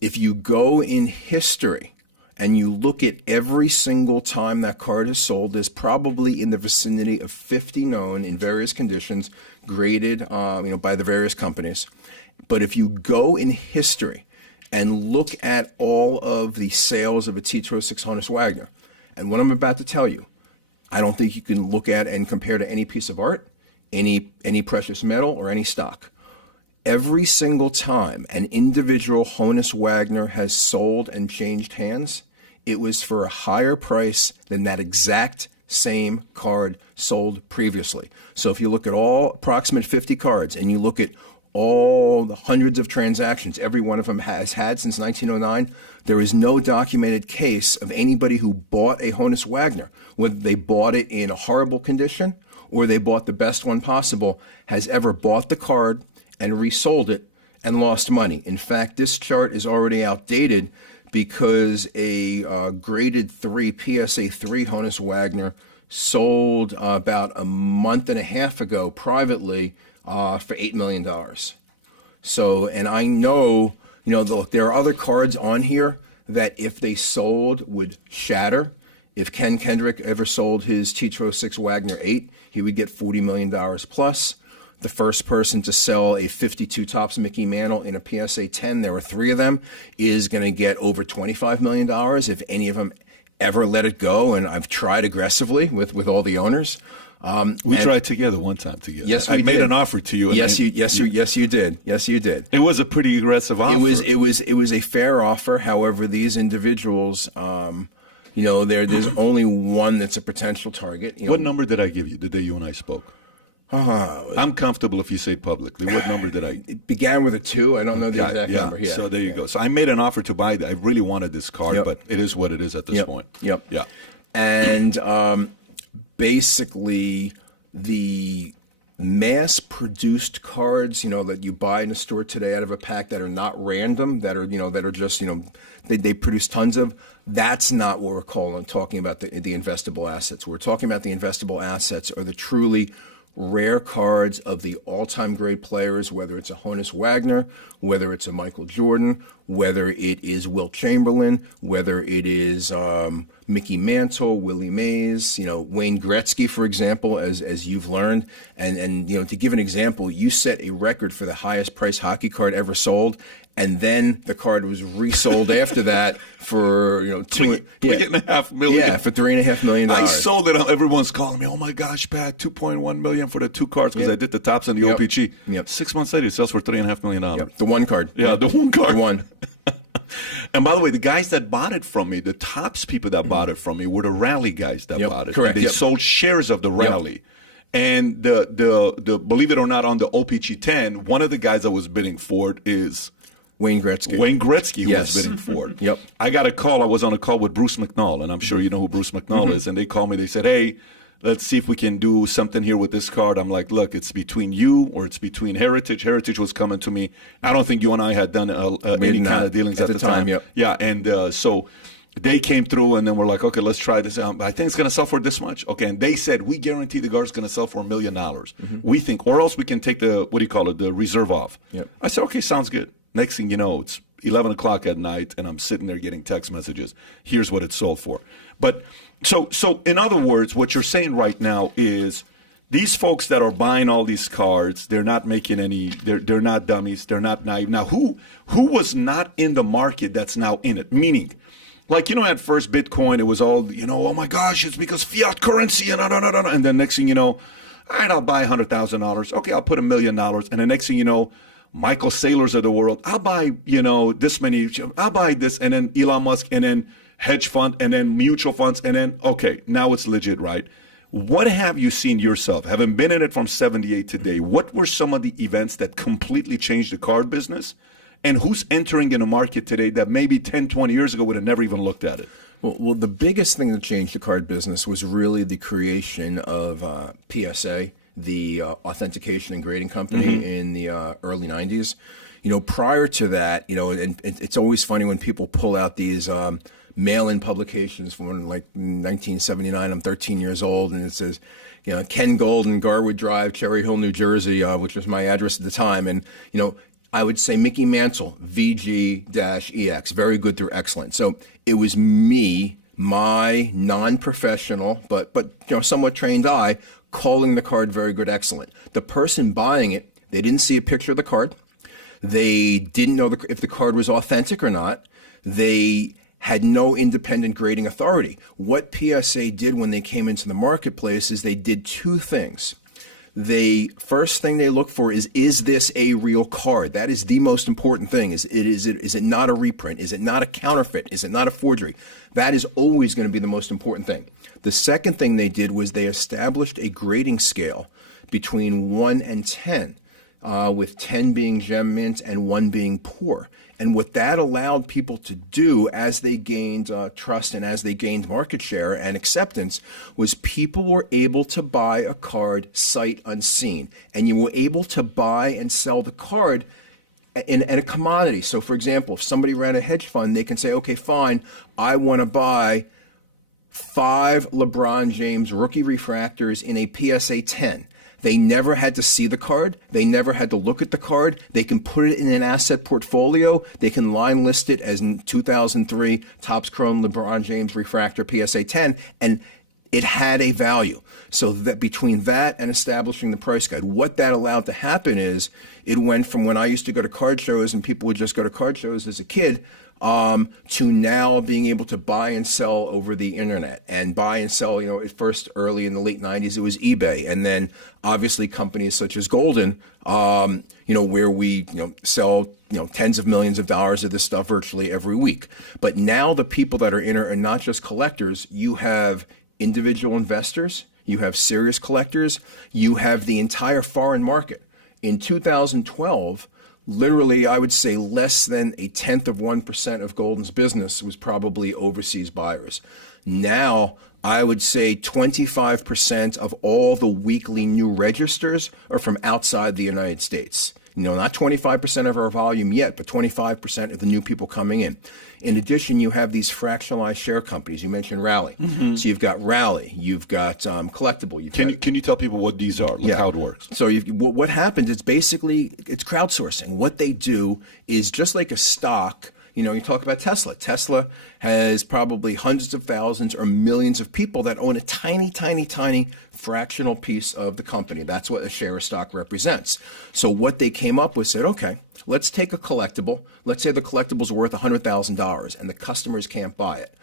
If you go in history and you look at every single time that card is sold, there's probably in the vicinity of 50 known in various conditions, graded by the various companies. But if you go in history and look at all of the sales of a T206 Honus Wagner, and what I'm about to tell you, I don't think you can look at and compare to any piece of art, any precious metal, or any stock. Every single time an individual Honus Wagner has sold and changed hands, it was for a higher price than that exact same card sold previously. So if you look at all approximate 50 cards and you look at all the hundreds of transactions every one of them has had since 1909, there is no documented case of anybody who bought a Honus Wagner, whether they bought it in a horrible condition or they bought the best one possible, has ever bought the card and resold it and lost money. In fact, this chart is already outdated because a graded 3 PSA 3 Honus Wagner sold about a month and a half ago privately for $8 million. So, and I know, look, there are other cards on here that if they sold would shatter. If Ken Kendrick ever sold his T206 Wagner 8, he would get $40 million plus. The first person to sell a 52 tops Mickey Mantle in a PSA 10, there were 3 of them, is going to get over $25 million if any of them ever let it go. And I've tried aggressively with all the owners. We tried together one time together. Yes, I made an offer to you. Yes, you did. Yes, you did. It was a pretty aggressive offer. It was a fair offer. However, these individuals, there's only one that's a potential target. What number did I give you the day you and I spoke? I'm comfortable if you say publicly. What number did I? It began with a 2. I don't know the exact number. Yeah. So there you go. So I made an offer to buy that. I really wanted this card, but it is what it is at this point. Yep. Yeah. And basically, the mass-produced cards, that you buy in a store today out of a pack that are not random, that are just, they produce tons of. That's not what we're talking about the investable assets. We're talking about the investable assets are the truly rare cards of the all-time great players, whether it's a Honus Wagner, whether it's a Michael Jordan, whether it is Wilt Chamberlain, whether it is Mickey Mantle, Willie Mays, Wayne Gretzky, for example, as you've learned. And to give an example, you set a record for the highest price hockey card ever sold, and then the card was resold after that for $3.5 million. Yeah, for $3.5 million. I sold it. Everyone's calling me. Oh my gosh, Pat! $2.1 million for the 2 cards because I did the tops and the OPG. Yep. 6 months later, it sells for $3.5 million. Yep. The one card. Yeah, the one card. The one. And by the way, the guys that bought it from me, the tops people that bought it from me, were the rally guys that bought it. Correct. And they sold shares of the rally. And the believe it or not, on the OPG 10, one of the guys that was bidding for it is Wayne Gretzky. Wayne Gretzky was bidding for it. Yep. I got a call. I was on a call with Bruce McNall, and I'm sure you know who Bruce McNall is. And they called me. They said, hey, let's see if we can do something here with this card. I'm like, look, it's between you or it's between Heritage. Heritage was coming to me. I don't think you and I had done any kind of dealings at the time. Yep. Yeah, and so they came through, and then we're like, okay, let's try this out. I think it's going to sell for this much. Okay, and they said, we guarantee the card's going to sell for $1 million. We think, or else we can take the, what do you call it, the reserve off. Yep. I said, okay, sounds good. Next thing you know, it's 11 o'clock at night, and I'm sitting there getting text messages. Here's what it sold for. But so in other words, what you're saying right now is these folks that are buying all these cards, they're not making any, they're not dummies, they're not naive. Now, who was not in the market that's now in it? Meaning, like, at first Bitcoin, it was all, oh my gosh, it's because fiat currency, and then next thing you know, all right, I'll buy $100,000. Okay, I'll put $1 million. And the next thing you know, Michael Saylors of the world, I'll buy, this many, I'll buy this, and then Elon Musk, and then hedge fund, and then mutual funds, and then, okay, now it's legit, right? What have you seen yourself, having been in it from 78 today? What were some of the events that completely changed the card business? And who's entering in a market today that maybe 10, 20 years ago would have never even looked at it? Well, the biggest thing that changed the card business was really the creation of PSA, the authentication and grading company in the early 90s. Prior to that, and it's always funny when people pull out these mail-in publications from like 1979. I'm 13 years old, and it says, Ken Goldin, Garwood Drive, Cherry Hill, New Jersey, which was my address at the time. And, I would say Mickey Mantle, VG-EX, very good through excellent. So it was me, my non-professional, but somewhat trained eye, calling the card very good, excellent. The person buying it, they didn't see a picture of the card. They didn't know if the card was authentic or not. They had no independent grading authority. What PSA did when they came into the marketplace is they did two things. The first thing they look for is this a real card? That is the most important thing. Is it not a reprint? Is it not a counterfeit? Is it not a forgery? That is always going to be the most important thing. The second thing they did was they established a grading scale between 1 and 10, with 10 being gem mint and 1 being poor. And what that allowed people to do as they gained trust and as they gained market share and acceptance was people were able to buy a card sight unseen. And you were able to buy and sell the card in a commodity. So, for example, if somebody ran a hedge fund, they can say, okay, fine, I want to buy 5 LeBron James rookie refractors in a PSA 10. They never had to see the card. They never had to look at the card. They can put it in an asset portfolio. They can line list it as 2003 Topps Chrome LeBron James refractor PSA 10, and it had a value. So that between that and establishing the price guide, what that allowed to happen is it went from when I used to go to card shows and people would just go to card shows as a kid, to now being able to buy and sell over the internet and buy and sell, at first early in the late 90s, it was eBay. And then obviously companies such as Goldin, where we, sell, tens of millions of dollars of this stuff virtually every week. But now the people that are in it are not just collectors. You have individual investors, you have serious collectors, you have the entire foreign market. In 2012, literally, I would say less than 0.1% of Goldin's business was probably overseas buyers. Now, I would say 25% of all the weekly new registers are from outside the United States. Not 25% of our volume yet, but 25% of the new people coming in. In addition, you have these fractionalized share companies. You mentioned Rally. So you've got Rally, you've got Collectible. Can you tell people what these are, how it works? So what happens is basically it's crowdsourcing. What they do is just like a stock. You talk about Tesla. Tesla has probably hundreds of thousands or millions of people that own a tiny, tiny, tiny fractional piece of the company. That's what a share of stock represents. So what they came up with said, okay, let's take a collectible. Let's say the collectible's worth $100,000 and the customers can't buy it.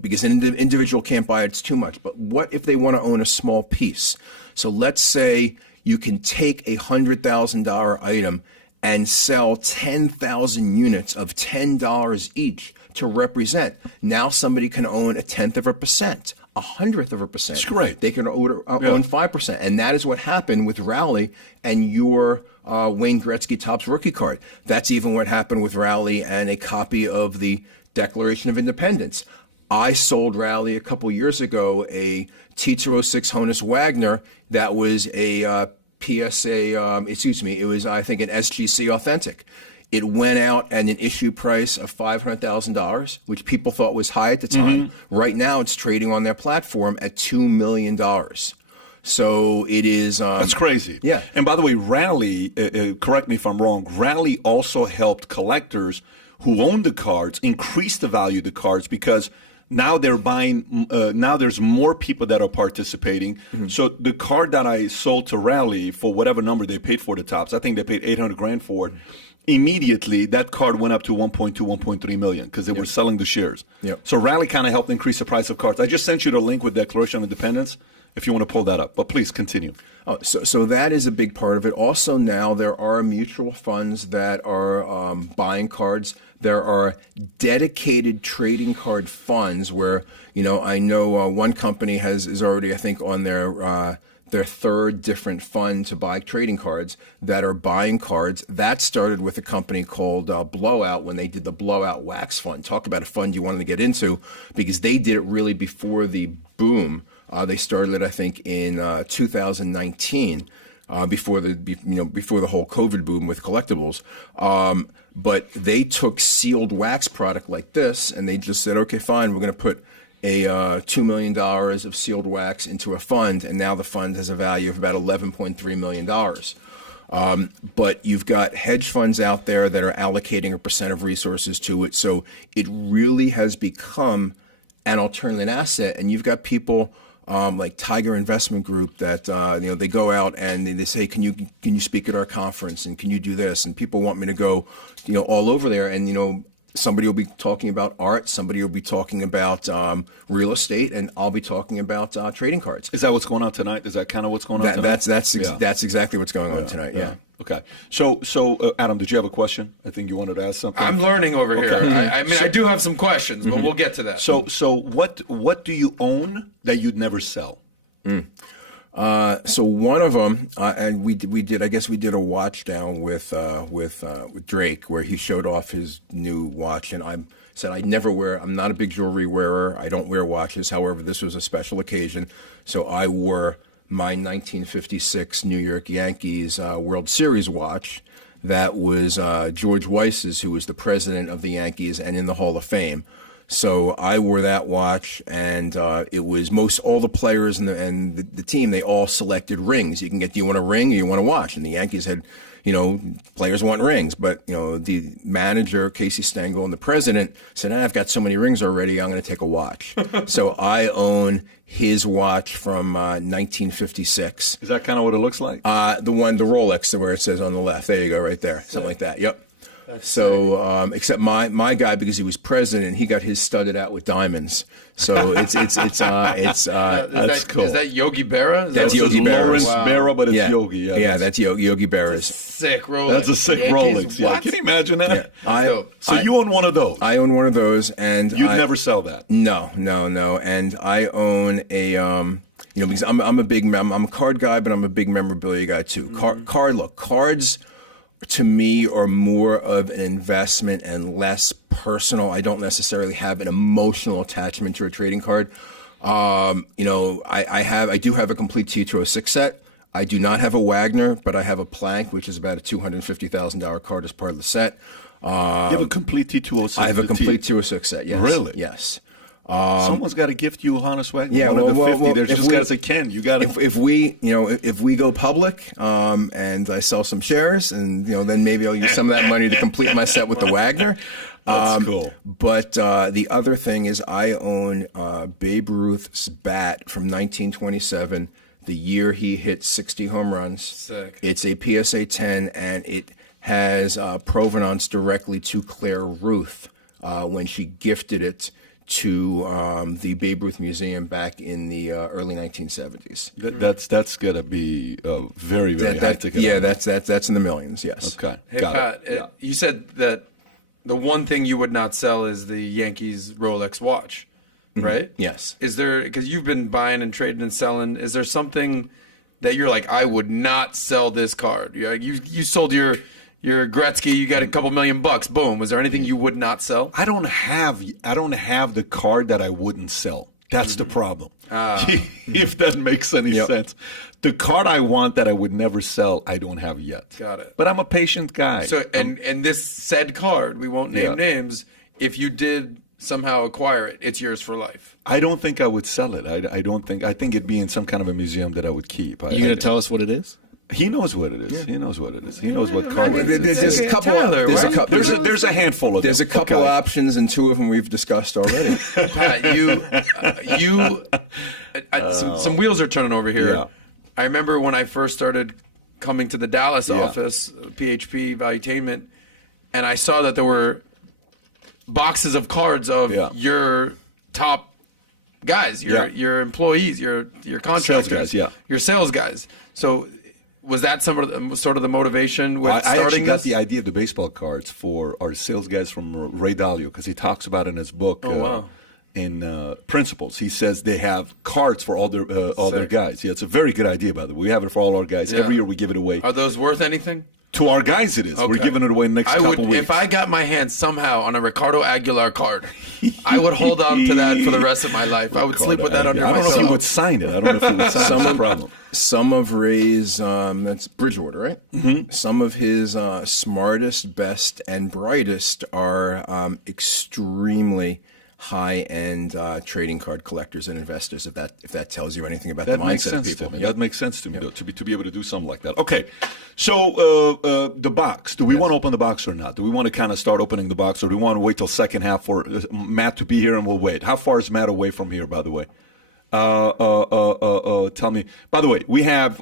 Because an individual can't buy it, it's too much. But what if they want to own a small piece? So let's say you can take a $100,000 item and sell 10,000 units of $10 each to represent. Now somebody can own 0.1%, 0.01%. That's great. They can own 5%. And that is what happened with Rally and your Wayne Gretzky Topps rookie card. That's even what happened with Rally and a copy of the Declaration of Independence. I sold Rally a couple years ago a T206 Honus Wagner that was a PSA, it was, I think, an SGC Authentic. It went out at an issue price of $500,000, which people thought was high at the time. Right now, it's trading on their platform at $2 million. So it is. That's crazy. Yeah. And by the way, Rally, correct me if I'm wrong, Rally also helped collectors who own the cards increase the value of the cards because now they're buying, now there's more people that are participating. So the card that I sold to Rally for whatever number they paid for the tops, I think they paid $800,000 for it. Immediately, that card went up to 1.2, 1.3 million because they were selling the shares. So Rally kind of helped increase the price of cards. I just sent you the link with Declaration of Independence if you want to pull that up. But please continue. Oh, so that is a big part of it. Also, now there are mutual funds that are buying cards. There are dedicated trading card funds where, I know one company is already, I think, on their third different fund to buy trading cards that are buying cards. That started with a company called Blowout when they did the Blowout Wax Fund. Talk about a fund you wanted to get into because they did it really before the boom. They started it, I think, in 2019, before the whole COVID boom with collectibles. But they took sealed wax product like this, and they just said, okay, fine, we're going to put a $2 million of sealed wax into a fund, and now the fund has a value of about $11.3 million. But you've got hedge funds out there that are allocating a percent of resources to it, so it really has become an alternate asset, and you've got people like Tiger Investment Group that they go out and they say, can you speak at our conference, and can you do this, and people want me to go all over there, and somebody will be talking about art, somebody will be talking about real estate, and I'll be talking about trading cards. Is that what's going on tonight? Is that kind of what's going on tonight? That's exactly what's going on tonight. Yeah. Okay. So Adam, did you have a question? I think you wanted to ask something. I'm learning over here. I do have some questions, but we'll get to that. So what do you own that you'd never sell? So one of them, and we did a watch down with Drake where he showed off his new watch, and I said I'm not a big jewelry wearer. I don't wear watches. However, this was a special occasion, so I wore my 1956 New York Yankees World Series watch. That was George Weiss's, who was the president of the Yankees and in the Hall of Fame. So I wore that watch, and it was all the players and the team, they all selected rings. You can get, do you want a ring or you want a watch? And the Yankees had, players want rings. But, the manager, Casey Stengel, and the president said, I've got so many rings already, I'm going to take a watch. So I own his watch from 1956. Is that kind of what it looks like? The Rolex, where it says on the left. There you go, right there. Something like that. Yep. So, except my guy, because he was president, he got his studded out with diamonds. So it's that's cool. Is that Yogi Berra? That's Yogi Berra. Lawrence Berra, but it's Yogi. Yeah, that's Yogi Berra's. Sick Rolex. That's a sick Rolex. Yeah. Can you imagine that? Yeah. So you own one of those? I own one of those, and you'd never sell that? No. And I own a because I'm a card guy, but I'm a big memorabilia guy too. Cards to me are more of an investment and less personal. I don't necessarily have an emotional attachment to a trading card. I do have a complete T206 set. I do not have a Wagner, but I have a Plank, which is about a $250,000 card as part of the set. You have a complete T206? I have a complete T206 set, yes. Really? Yes. Someone's got to gift you a Honus Wagner. Yeah, one of the 50. well, There's just got to say, Ken, you got to. If we go public, and I sell some shares, and then maybe I'll use some of that money to complete my set with the Wagner. That's cool. But the other thing is, I own Babe Ruth's bat from 1927, the year he hit 60 home runs. Sick. It's a PSA 10, and it has provenance directly to Claire Ruth when she gifted it to the Babe Ruth Museum back in the early 1970s. That's gonna be very high ticket. Yeah, that's in the millions. Yes. Okay. Hey Pat, you said that the one thing you would not sell is the Yankees Rolex watch, right? Yes. Is there, because you've been buying and trading and selling, is there something that you're like, I would not sell this card? You sold your You're Gretzky. You got a couple $1,000,000. Boom. Was there anything you would not sell? I don't have the card that I wouldn't sell. That's the problem. If that makes any sense. The card I want that I would never sell, I don't have yet. Got it. But I'm a patient guy. So and this said card, we won't name names. If you did somehow acquire it, it's yours for life. I don't think I would sell it. I think it'd be in some kind of a museum that I would keep. You going to tell us what it is? He knows what it is. Yeah. He knows what it is. He knows what card it is. There's a couple. There's a handful of them. There's a couple options, and 2 of them we've discussed already. Pat, some wheels are turning over here. Yeah. I remember when I first started coming to the Dallas office, PHP Valuetainment, and I saw that there were boxes of cards of your top guys, your employees, your contractors, sales guys, your sales guys. So was that sort of the motivation with I starting actually got this? the idea of the baseball cards for our sales guys from Ray Dalio, because he talks about it in his book. In Principles, he says they have cards for all their guys. Yeah, it's a very good idea, by the way. We have it for all our guys. Every year we give it away. Are those worth anything? To our guys, it is. Okay. We're giving it away in the next couple weeks. If I got my hands somehow on a Ricardo Aguilar card, I would hold on to that for the rest of my life. I would sleep with that under my pillow. I don't know if he would sign it. I don't know if he would sign it. Some problem. Some of Ray's, that's Bridgewater, right? Mm-hmm. Some of his smartest, best, and brightest are extremely high-end trading card collectors and investors. If that tells you anything about the mindset of people, that makes sense to me, though, to be able to do something like that. Okay, so the box. Do we want to open the box or not? Do we want to kind of start opening the box, or do we want to wait till second half for Matt to be here and we'll wait? How far is Matt away from here, by the way? Tell me. By the way, we have.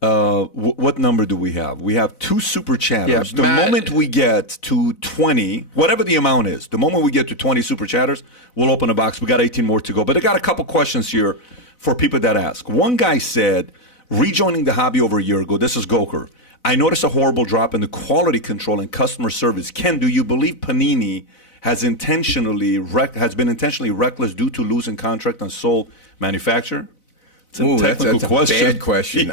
What number do we have? We have 2 super chatters. The moment we get to 20, whatever the amount is, the moment we get to 20 super chatters, we'll open a box. We got 18 more to go. But I got a couple questions here for people that ask. One guy said, rejoining the hobby over a year ago, this is Goker, I noticed a horrible drop in the quality control and customer service. Ken, do you believe Panini has been intentionally reckless due to losing contract on sole manufacturer? That's a bad question.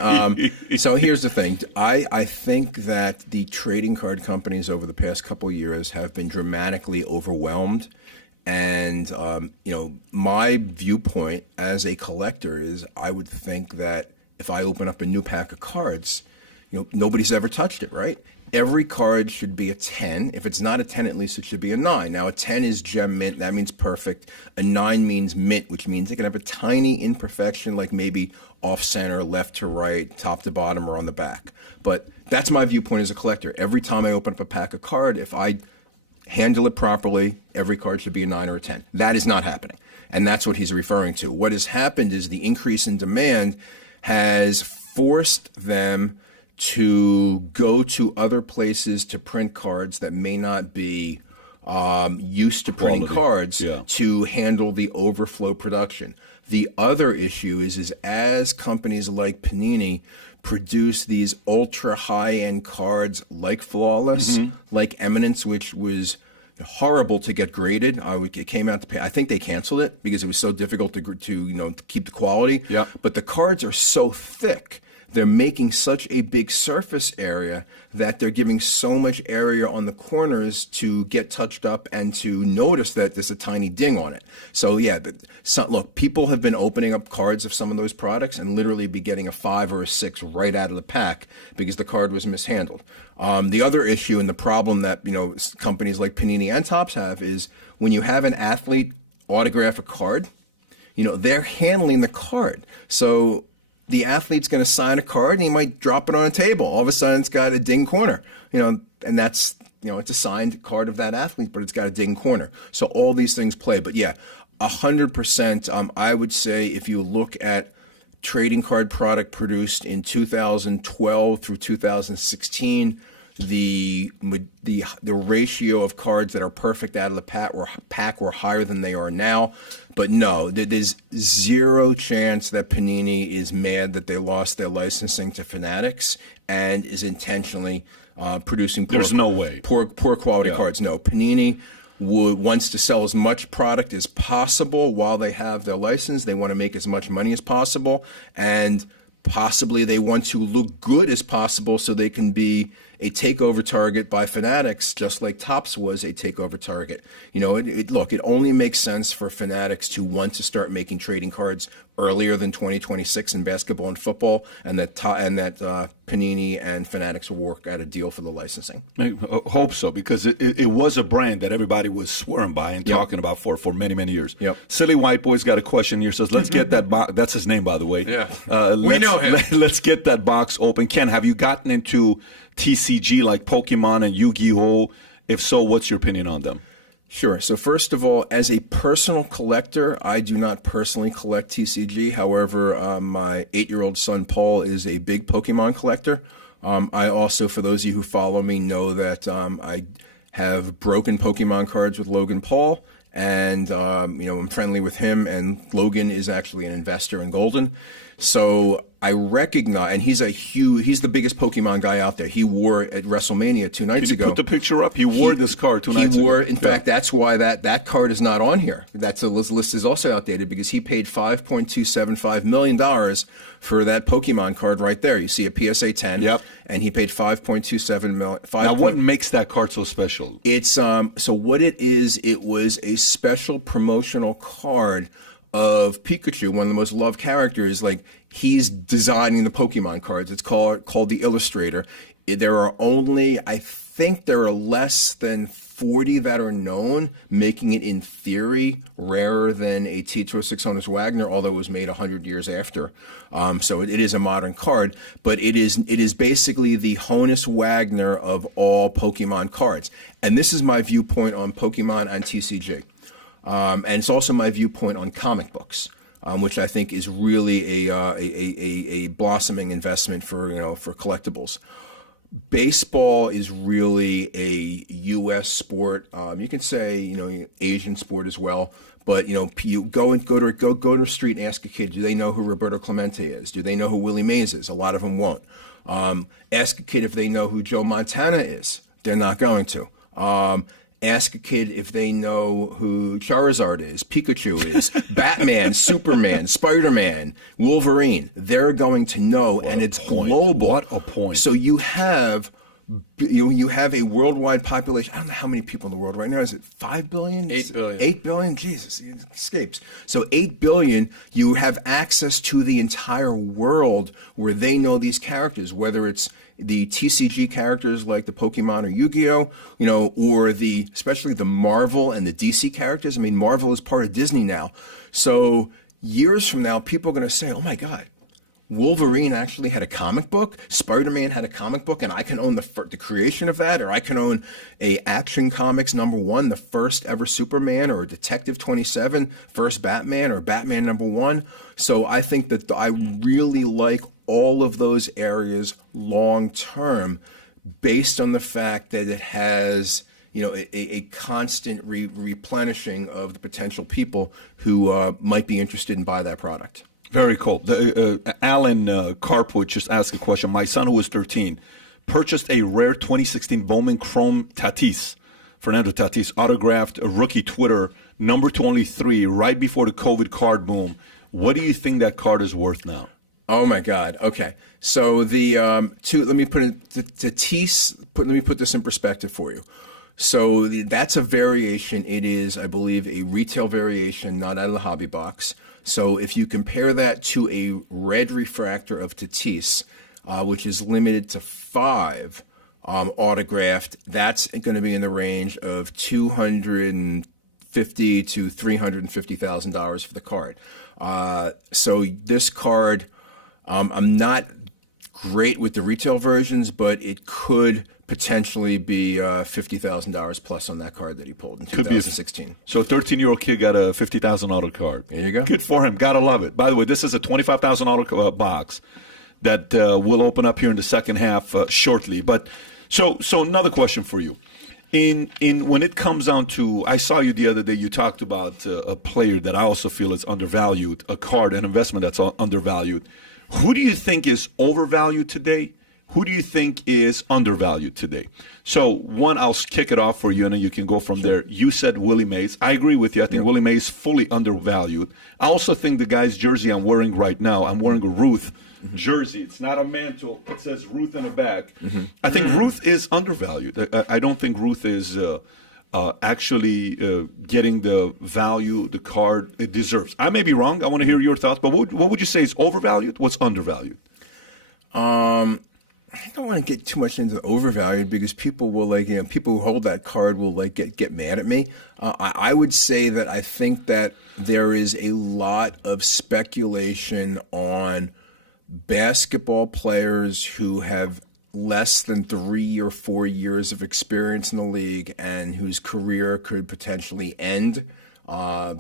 So here's the thing. I think that the trading card companies over the past couple years have been dramatically overwhelmed. And, my viewpoint as a collector is I would think that if I open up a new pack of cards, nobody's ever touched it, right? Every card should be a 10. If it's not a 10, at least it should be a 9. Now, a 10 is gem mint. That means perfect. A 9 means mint, which means it can have a tiny imperfection, like maybe off-center, left to right, top to bottom, or on the back. But that's my viewpoint as a collector. Every time I open up a pack of card, if I handle it properly, every card should be a 9 or a 10. That is not happening. And that's what he's referring to. What has happened is the increase in demand has forced them to go to other places to print cards that may not be used to printing cards to handle the overflow production. The other issue is as companies like Panini produce these ultra high-end cards like Flawless, like Eminence, which was horrible to get graded. It came out to pay. I think they canceled it because it was so difficult to keep the quality. Yeah. But the cards are so thick. They're making such a big surface area that they're giving so much area on the corners to get touched up and to notice that there's a tiny ding on it. So look, people have been opening up cards of some of those products and literally be getting a 5 or a 6 right out of the pack because the card was mishandled. The other issue and the problem that companies like Panini and Topps have is when you have an athlete autograph a card, they're handling the card. So the athlete's going to sign a card and he might drop it on a table. All of a sudden it's got a ding corner, and that's, it's a signed card of that athlete, but it's got a ding corner. So all these things play. But 100%, I would say if you look at trading card product produced in 2012 through 2016, the ratio of cards that are perfect out of the pack were higher than they are now. But no, there's zero chance that Panini is mad that they lost their licensing to Fanatics and is intentionally producing poor quality cards. No, Panini wants to sell as much product as possible while they have their license. They want to make as much money as possible, and possibly they want to look good as possible so they can be a takeover target by Fanatics, just like Topps was a takeover target. You know, it only makes sense for Fanatics to want to start making trading cards earlier than 2026 in basketball and football, and that Panini and Fanatics will work out a deal for the licensing. I hope so, because it was a brand that everybody was swearing by and talking about for many, many years. Yep. Silly White Boy's got a question here. Says, let's get that box. That's his name, by the way. Yeah. We know him. Let's get that box open. Ken, have you gotten into TCG like Pokemon and Yu-Gi-Oh? If so, what's your opinion on them? Sure. So first of all, as a personal collector, I do not personally collect TCG. However, my 8-year-old son, Paul, is a big Pokemon collector. I also, for those of you who follow me, know that I have broken Pokemon cards with Logan Paul, and I'm friendly with him, and Logan is actually an investor in Goldin. So I recognize, and he's the biggest Pokemon guy out there. He wore at WrestleMania 2 nights ago. Put the picture up. He wore this card 2 nights ago. In fact, that's why that card is not on here. That's the list is also outdated because he paid $5.275 million for that Pokemon card right there. You see a PSA 10. Yep. And he paid $5.27 million. Now, what makes that card so special? It's so what it is. It was a special promotional card of Pikachu, one of the most loved characters. Like, he's designing the Pokemon cards. It's called the Illustrator. There are only, I think there are less than 40 that are known, making it, in theory, rarer than a Tito 600 Wagner, although it was made 100 years after. So it is a modern card, but it is basically the Honus Wagner of all Pokemon cards. And this is my viewpoint on Pokemon and TCG. And it's also my viewpoint on comic books, which I think is really a blossoming investment for collectibles. Baseball is really a U.S. sport. You can say Asian sport as well. But you go to the street and ask a kid, do they know who Roberto Clemente is? Do they know who Willie Mays is? A lot of them won't. Ask a kid if they know who Joe Montana is. They're not going to. Ask a kid if they know who Charizard is, Pikachu is, Batman, Superman, Spider-Man, Wolverine. They're going to know, and it's global. What a point. So you have a worldwide population. I don't know how many people in the world right now. Is it 5 billion? 8 billion. 8 billion? Jesus, it escapes. So 8 billion, you have access to the entire world where they know these characters, whether it's the TCG characters like the Pokemon or Yu-Gi-Oh, or especially the Marvel and the DC characters. I mean, Marvel is part of Disney now. So years from now, people are going to say, oh my God, Wolverine actually had a comic book, Spider-Man had a comic book, and I can own the creation of that, or I can own a Action Comics #1, the first ever Superman, or Detective 27, first Batman, or Batman #1. So I think that I really like all of those areas long term, based on the fact that it has a constant replenishing of the potential people who might be interested in buy that product. Very cool. Alan Carpwood just asked a question. My son, who was 13, purchased a rare 2016 Bowman Chrome Tatis, Fernando Tatis, autographed, a rookie Twitter, number 23, right before the COVID card boom. What do you think that card is worth now? Oh my God. Okay. So let me put this in perspective for you. So that's a variation. It is, I believe, a retail variation, not out of the hobby box. So if you compare that to a red refractor of Tatis, which is limited to 5 autographed, that's going to be in the range of $250,000 to $350,000 for the card. So this card, I'm not great with the retail versions, but it could potentially be $50,000 plus on that card that he pulled in 2016. So a 13-year-old kid got a $50,000 auto card. There you go. Good for him. Gotta love it. By the way, this is a $25,000 auto box that will open up here in the second half shortly. But so another question for you. In when it comes down to, I saw you the other day, you talked about a player that I also feel is undervalued, a card, an investment that's undervalued. Who do you think is overvalued today? who do you think is undervalued today? So one, I'll kick it off for you, and then you can go from there. You said Willie Mays. I agree with you. I think Willie Mays is fully undervalued. I also think the guy's jersey I'm wearing right now, I'm wearing a Ruth jersey. It's not a mantle. It says Ruth in the back. I think Ruth is undervalued. I don't think Ruth is actually getting the value the card it deserves. I may be wrong. I want to hear your thoughts. But what would you say is overvalued? What's undervalued? I don't want to get too much into overvalued because people will people who hold that card will get mad at me. I would say that I think that there is a lot of speculation on basketball players who have less than 3 or 4 years of experience in the league and whose career could potentially end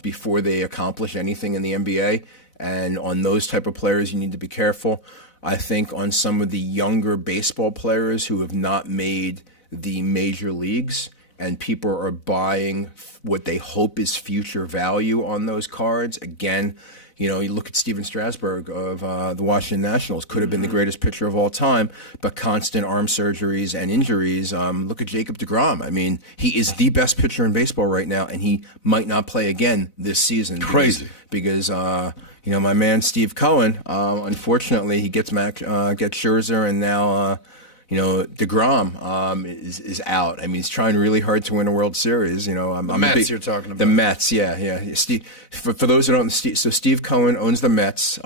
before they accomplish anything in the NBA. And on those type of players, you need to be careful. I think on some of the younger baseball players who have not made the major leagues and people are buying what they hope is future value on those cards. Again, you look at Steven Strasburg of the Washington Nationals, could have been the greatest pitcher of all time, but constant arm surgeries and injuries. Look at Jacob deGrom. I mean, he is the best pitcher in baseball right now, and he might not play again this season. Crazy. Because my man Steve Cohen, unfortunately, he gets Schuster, and now deGrom is out. I mean, he's trying really hard to win a World Series. I'm Mets you're talking about. The Mets, yeah. Steve, for those who don't know, Steve Cohen owns the Mets.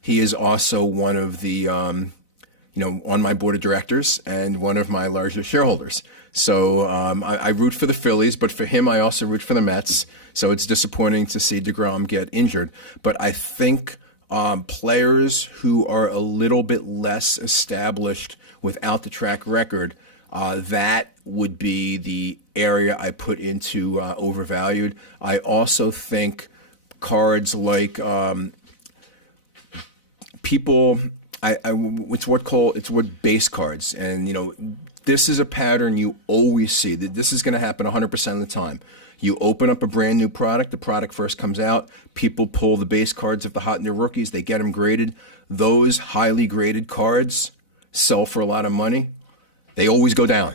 He is also one of the on my board of directors and one of my largest shareholders. So I root for the Phillies, but for him, I also root for the Mets. So it's disappointing to see deGrom get injured. But I think players who are a little bit less established without the track record, that would be the area I put into overvalued. I also think cards like it's what base cards, and this is a pattern you always see. That this is going to happen 100% of the time. You open up a brand new product, the product first comes out, people pull the base cards of the hot new rookies, they get them graded. Those highly graded cards sell for a lot of money. They always go down.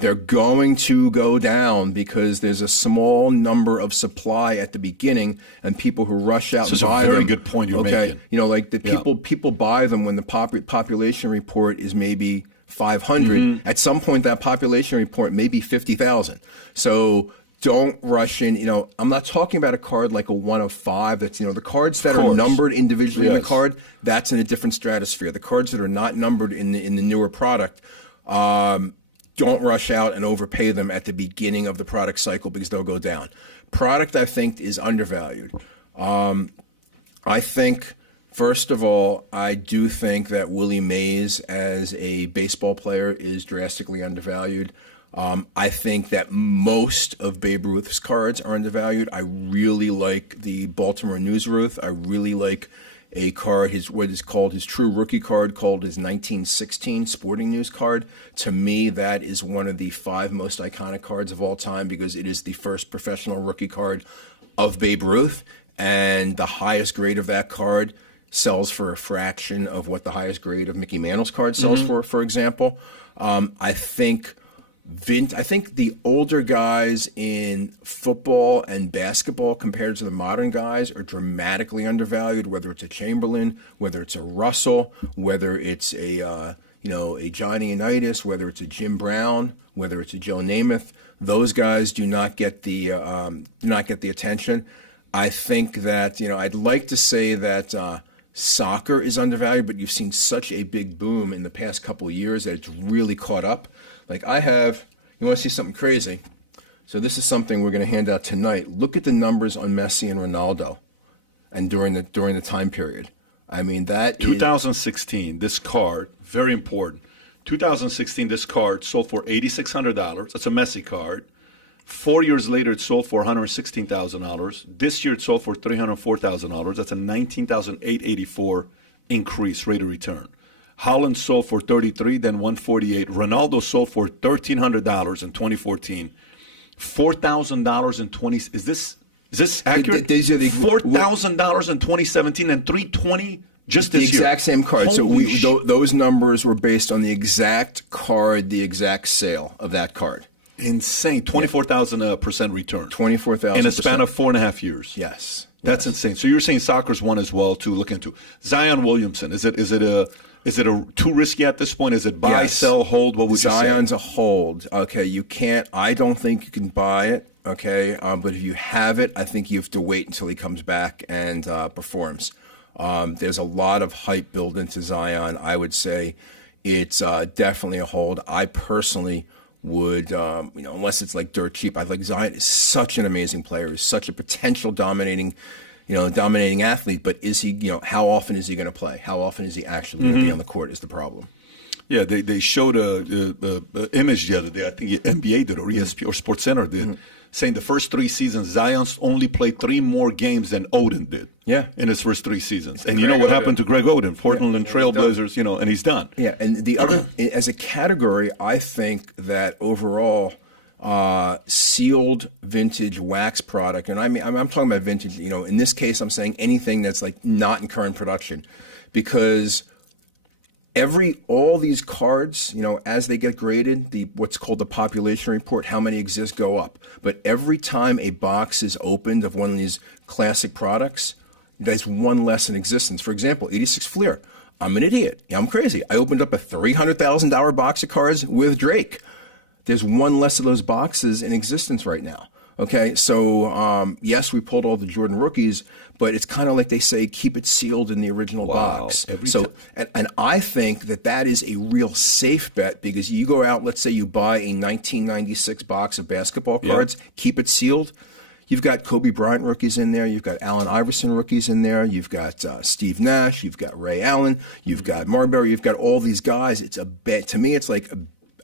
They're going to go down because there's a small number of supply at the beginning, and people who rush out and buy them. This is a very good point you're making. People buy them when the population report is maybe 500. At some point, that population report may be 50,000. So don't rush in. I'm not talking about a card like a 1 of 5. That's the cards that are numbered individually in the card. That's in a different stratosphere. The cards that are not numbered in the newer product, don't rush out and overpay them at the beginning of the product cycle because they'll go down. Product, I think, is undervalued. I think, first of all, I do think that Willie Mays as a baseball player is drastically undervalued. I think that most of Babe Ruth's cards are undervalued. I really like the Baltimore News Ruth. I really like a card, what is called his true rookie card, called his 1916 Sporting News card. To me, that is one of the 5 most iconic cards of all time because it is the first professional rookie card of Babe Ruth, and the highest grade of that card sells for a fraction of what the highest grade of Mickey Mantle's card sells for example. I think the older guys in football and basketball compared to the modern guys are dramatically undervalued, whether it's a Chamberlain, whether it's a Russell, whether it's a Johnny Unitas, whether it's a Jim Brown, whether it's a Joe Namath. Those guys do not get the attention. I think that I'd like to say that soccer is undervalued, but you've seen such a big boom in the past couple of years that it's really caught up. Like you want to see something crazy? So this is something we're going to hand out tonight. Look at the numbers on Messi and Ronaldo, and during the time period. I mean, that 2016, this card, very important. 2016, this card sold for $8,600. That's a Messi card. 4 years later, it sold for $116,000. This year, it sold for $304,000. That's a $19,884 increase rate of return. Holland sold for $33,000, then $148,000. Ronaldo sold for $1,300 in 2014. $4,000 in 20. Is this accurate? These are the $4,000 in 2017 and $320 Just The this year. exact same card. So Holy those numbers were based on the exact card, the exact sale of that card. insane. 24,000% return. 24,000%. In a span of 4.5 years. Yes. That's insane. So you're saying soccer's one as well to look into. Zion Williamson, is it too risky at this point? Is it buy, Yes. sell, hold? What would Zion's you a hold. Okay, you can't. I don't think you can buy it. Okay, but if you have it, I think you have to wait until he comes back and performs. There's a lot of hype built into Zion. I would say it's definitely a hold. I personally would, unless it's like dirt cheap. I think Zion is such an amazing player. He's such a potential dominating athlete. But is he? How often is he going to play? How often is he actually going to be on the court? Is the problem. Yeah, they showed a image the other day. I think NBA did or ESPN or SportsCenter did, saying the first 3 seasons Zion's only played 3 more games than Odin did. Yeah. In his first 3 seasons, and you know what happened to Greg Oden, Portland and Trailblazers, and he's done. Yeah, and the other, as a category, I think that overall, sealed vintage wax product, and I'm talking about vintage. In this case, I'm saying anything that's like not in current production, because all these cards, as they get graded, what's called the population report, how many exist, go up. But every time a box is opened of one of these classic products, there's one less in existence. For example, 86 Fleer. I'm an idiot. I'm crazy. I opened up a $300,000 box of cards with Drake. There's one less of those boxes in existence right now. Okay, so yes, we pulled all the Jordan rookies, but it's kind of like they say, keep it sealed in the original box. And I think that is a real safe bet, because you go out, let's say you buy a 1996 box of basketball cards, keep it sealed. You've got Kobe Bryant rookies in there. You've got Allen Iverson rookies in there. You've got Steve Nash. You've got Ray Allen. You've got Marbury. You've got all these guys. It's a bet. To me, it's like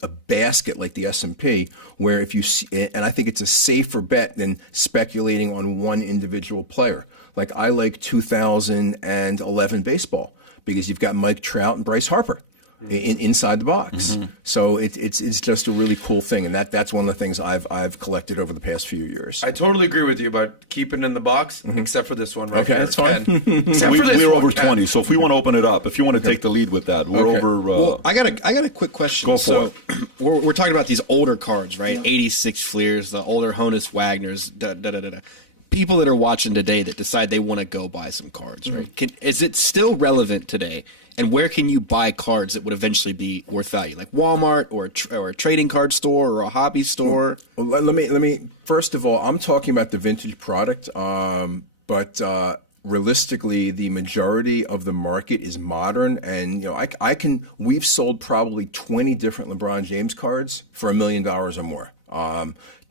a basket like the S&P, where if you see, and I think it's a safer bet than speculating on one individual player. Like I like 2011 baseball, because you've got Mike Trout and Bryce Harper inside the box. So it's just a really cool thing, and that's one of the things I've collected over the past few years. I totally agree with you about keeping it in the box, except for this one right here. Okay, that's fine. Except for this We're one, over Ken. 20, so if we want to open it up, if you want to take the lead with that, we're over. Well, I got a quick question. Go for it. We're talking about these older cards, right? 86 Fleers, the older Honus Wagners, people that are watching today that decide they want to go buy some cards, right? Is it still relevant today? And where can you buy cards that would eventually be worth value, like Walmart or a trading card store or a hobby store? Well, let me first of all, I'm talking about the vintage product, but realistically, the majority of the market is modern, and we've sold probably 20 different LeBron James cards for $1 million or more.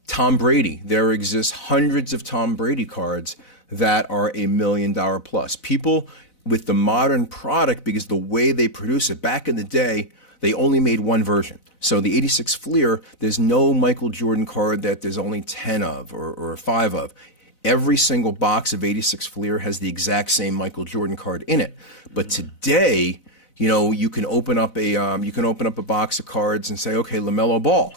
Tom Brady, there exists hundreds of Tom Brady cards that are $1 million plus. People with the modern product, because the way they produce it, back in the day, they only made one version. So the 86 Fleer, there's no Michael Jordan card that there's only 10 of or 5 of. Every single box of 86 Fleer has the exact same Michael Jordan card in it. But today, you can open up a box of cards and say, okay, LaMelo Ball.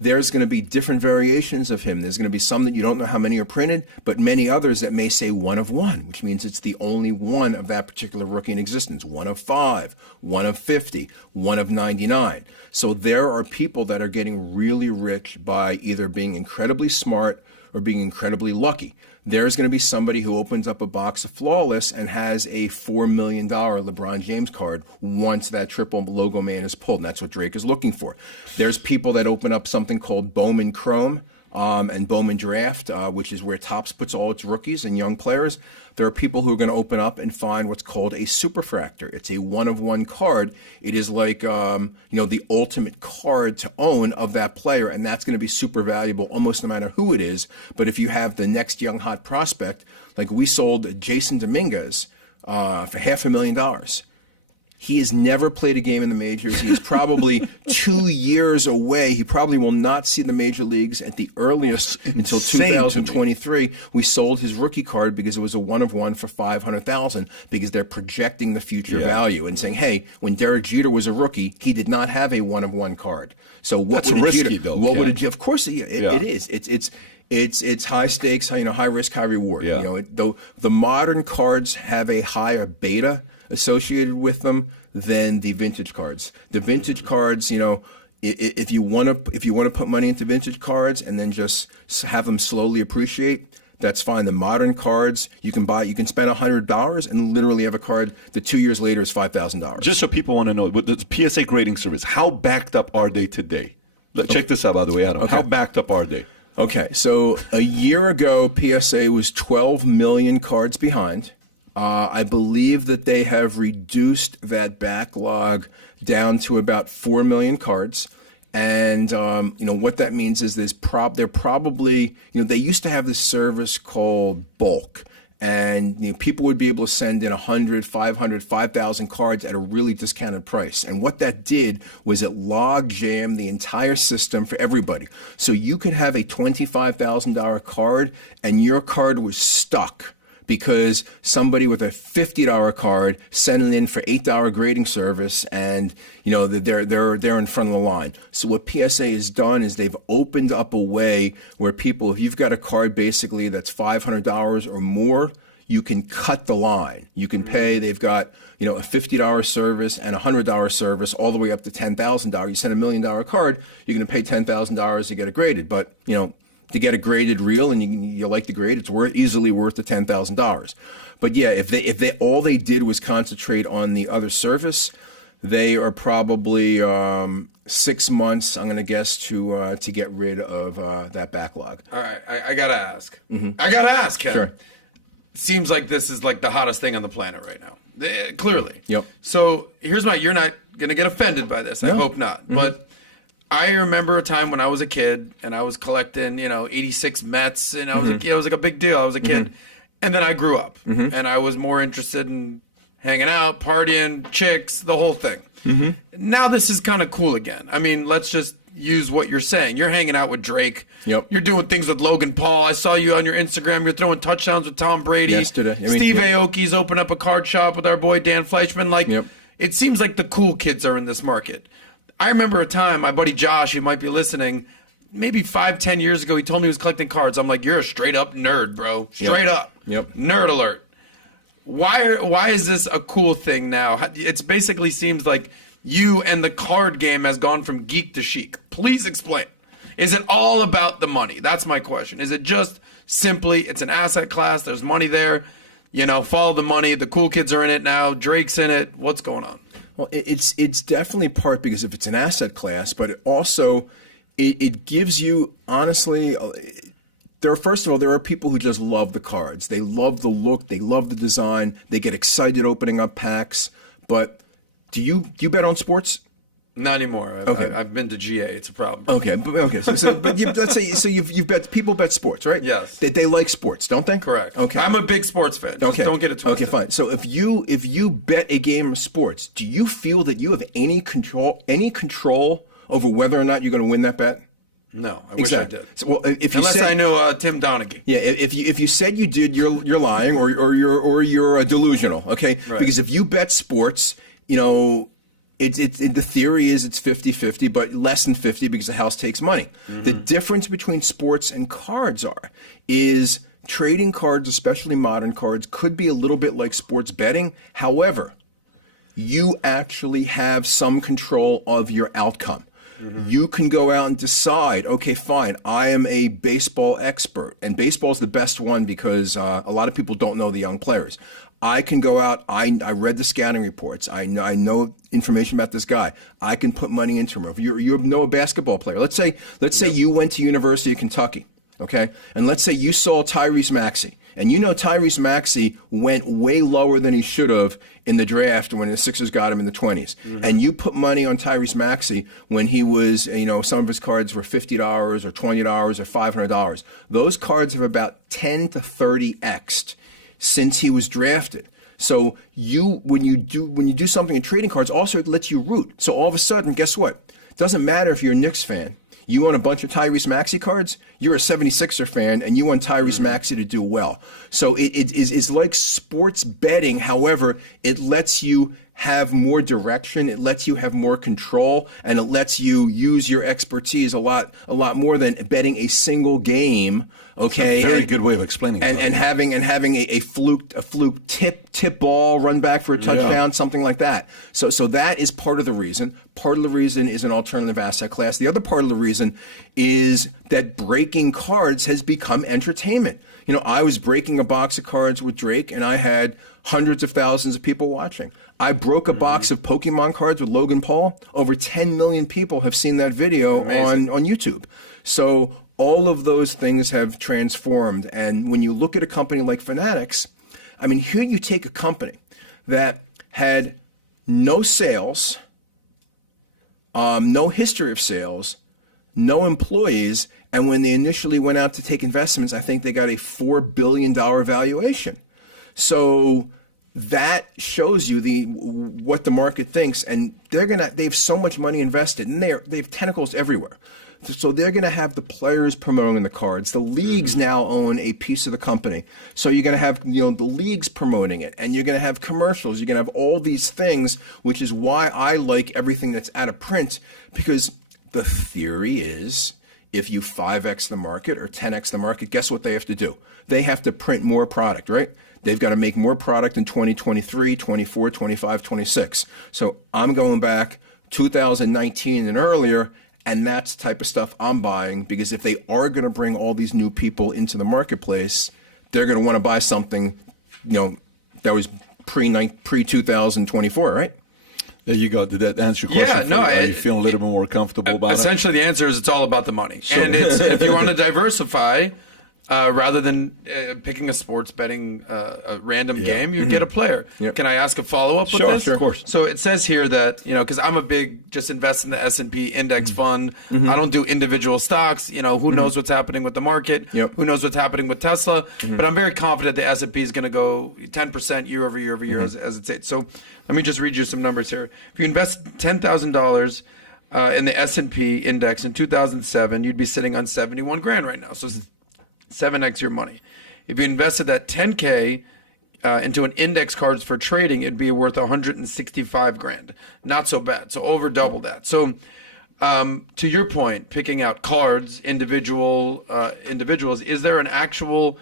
There's going to be different variations of him. There's going to be some that you don't know how many are printed, but many others that may say 1 of 1, which means it's the only one of that particular rookie in existence. 1 of 5, 1 of 50, 1 of 99. So there are people that are getting really rich by either being incredibly smart or being incredibly lucky. There's going to be somebody who opens up a box of Flawless and has a $4 million LeBron James card once that triple logo man is pulled, and that's what Drake is looking for. There's people that open up something called Bowman Chrome and Bowman Draft, which is where Topps puts all its rookies and young players. There are people who are going to open up and find what's called a superfractor. It's a 1 of 1 card. It is like the ultimate card to own of that player, and that's going to be super valuable almost no matter who it is. But if you have the next young hot prospect, like we sold Jason Dominguez for $500,000. He has never played a game in the majors. He is probably 2 years away. He probably will not see the major leagues at the earliest until 2023. We sold his rookie card because it was a 1 of 1 for $500,000, because they're projecting the future value and saying, hey, when Derek Jeter was a rookie, he did not have a 1 of 1 card. So what That's would risky, Jeter, though, what Ken. would a, of course it is. It's high stakes, high risk, high reward. Yeah. Though the modern cards have a higher beta associated with them than the vintage cards. The vintage cards, if you want to put money into vintage cards and then just have them slowly appreciate, that's fine. The modern cards you can spend $100 and literally have a card that 2 years later is $5,000. Just so people want to know, with the PSA grading service, how backed up are they today? Check this out, by the way, Adam. Okay. How backed up are they? Okay, so a year ago, PSA was 12 million cards behind. I believe that they have reduced that backlog down to about 4 million cards. And, what that means is they're probably, they used to have this service called bulk. And people would be able to send in 100, 500, 5,000 cards at a really discounted price. And what that did was it log jammed the entire system for everybody. So you could have a $25,000 card and your card was stuck because somebody with a $50 card sent it in for $8 grading service, and they're in front of the line. So what PSA has done is they've opened up a way where people, if you've got a card basically that's $500 or more, you can cut the line. You can pay. They've got a $50 service and a $100 service all the way up to $10,000. You send $1 million card, you're going to pay $10,000 to get it graded, but to get it graded real and you like the grade, it's easily worth the $10,000. But yeah, if they all they did was concentrate on the other service, they are probably 6 months, I'm going to guess, to get rid of that backlog. All right, I gotta ask. I gotta ask, Ken. Sure. Seems like this is like the hottest thing on the planet right now. Clearly. Yep. So you're not gonna get offended by this. I hope not. But I remember a time when I was a kid and I was collecting, 86 Mets, and it was like a big deal. I was a kid. And then I grew up and I was more interested in hanging out, partying, chicks, the whole thing. Now this is kind of cool again. I mean, let's just use what you're saying. You're hanging out with Drake. Yep. You're doing things with Logan Paul. I saw you on your Instagram. You're throwing touchdowns with Tom Brady. Yesterday. Steve Aoki's opened up a card shop with our boy Dan Fleischman. It seems like the cool kids are in this market. I remember a time, my buddy Josh, who might be listening, maybe 5-10 years ago, he told me he was collecting cards. I'm like, you're a straight up nerd, bro. Straight up. Yep. Nerd alert. Why is this a cool thing now? It basically seems like you and the card game has gone from geek to chic. Please explain. Is it all about the money? That's my question. Is it just simply it's an asset class, there's money there, follow the money, the cool kids are in it now, Drake's in it, what's going on? Well, it's definitely part because if it's an asset class, but it also it gives you, honestly, first of all, there are people who just love the cards. They love the look, they love the design, they get excited opening up packs. But do you bet on sports? Not anymore. I've been to GA. It's a problem. Okay. Let's say you've bet, people bet sports, right? Yes. They like sports, don't they? Correct. Okay. I'm a big sports fan. Just don't get it twisted. Okay, fine. So if you bet a game of sports, do you feel that you have any control over whether or not you're going to win that bet? No, I wish I did. So, unless I know Tim Donaghy. Yeah, if you said you did, you're lying or you're delusional. Okay, right. Because if you bet sports, the theory is it's 50-50, but less than 50 because the house takes money. The difference between sports and cards is trading cards, especially modern cards, could be a little bit like sports betting. However, you actually have some control of your outcome. You can go out and decide, okay, fine, I am a baseball expert. And baseball's the best one because a lot of people don't know the young players. I can go out, I read the scouting reports. I know information about this guy. I can put money into him. If you know a basketball player, let's say you went to University of Kentucky, okay? And let's say you saw Tyrese Maxey. And Tyrese Maxey went way lower than he should have in the draft when the Sixers got him in the 20s. And you put money on Tyrese Maxey when he was, some of his cards were $50 or $20 or $500. Those cards have about 10 to 30x'd since he was drafted. So when you do something in trading cards, also it lets you root. So all of a sudden, guess what? It doesn't matter if you're a Knicks fan. You own a bunch of Tyrese Maxey cards, you're a 76er fan, and you want Tyrese Maxey to do well. So it's like sports betting. However, it lets you have more direction. It lets you have more control, and it lets you use your expertise a lot more than betting a single game. Okay, It's a very good way of explaining it. and having a fluke tip ball, run back for a touchdown, something like that. So that is part of the reason. Part of the reason is an alternative asset class. The other part of the reason is that breaking cards has become entertainment. You know, I was breaking a box of cards with Drake, and I had hundreds of thousands of people watching. I broke a box of Pokemon cards with Logan Paul. Over 10 million people have seen that video on YouTube. So all of those things have transformed. And when you look at a company like Fanatics, I mean, here you take a company that had no sales, no history of sales, no employees, and when they initially went out to take investments, I think they got a $4 billion valuation. So that shows you what the market thinks, and they have so much money invested, and they have tentacles everywhere. So they're going to have the players promoting the cards. The leagues now own a piece of the company. So you're going to have the leagues promoting it, and you're going to have commercials. You're going to have all these things, which is why I like everything that's out of print, because the theory is if you 5x the market or 10x the market, guess what they have to do? They have to print more product, right? They've got to make more product in 2023, 24, 25, 26. So I'm going back 2019 and earlier, and that's the type of stuff I'm buying, because if they are going to bring all these new people into the marketplace, they're going to want to buy something, that was pre-2024, right? There you go. Did that answer your question? Yeah, no. Are you feeling a little bit more comfortable about it? Essentially, the answer is it's all about the money. Sure. And if you want to diversify, rather than picking a sports betting a random game, you get a player. Yep. Can I ask a follow-up with this? Sure, of course. So it says here that, because I'm a big just invest in the S&P index fund. I don't do individual stocks. Who knows what's happening with the market? Yep. Who knows what's happening with Tesla? But I'm very confident the S&P is going to go 10% year over year as it says. So let me just read you some numbers here. If you invest $10,000 in the S&P index in 2007, you'd be sitting on 71 grand right now. So 7x your money. If you invested that 10K into an index cards for trading, it'd be worth 165 grand. Not so bad. So over double that. So to your point, picking out cards, individuals, is there an actual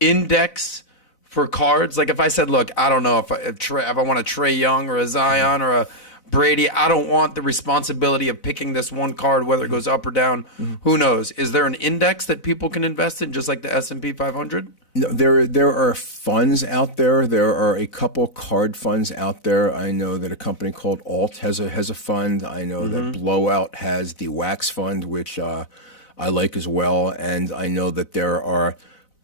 index for cards? Like if I said, look, I don't know if I want a Trey Young or a Zion or a Brady, I don't want the responsibility of picking this one card, whether it goes up or down. Who knows? Is there an index that people can invest in, just like the S&P 500? No, there are funds out there. There are a couple card funds out there. I know that a company called Alt has a fund. I know that Blowout has the Wax Fund, which I like as well. And I know that there are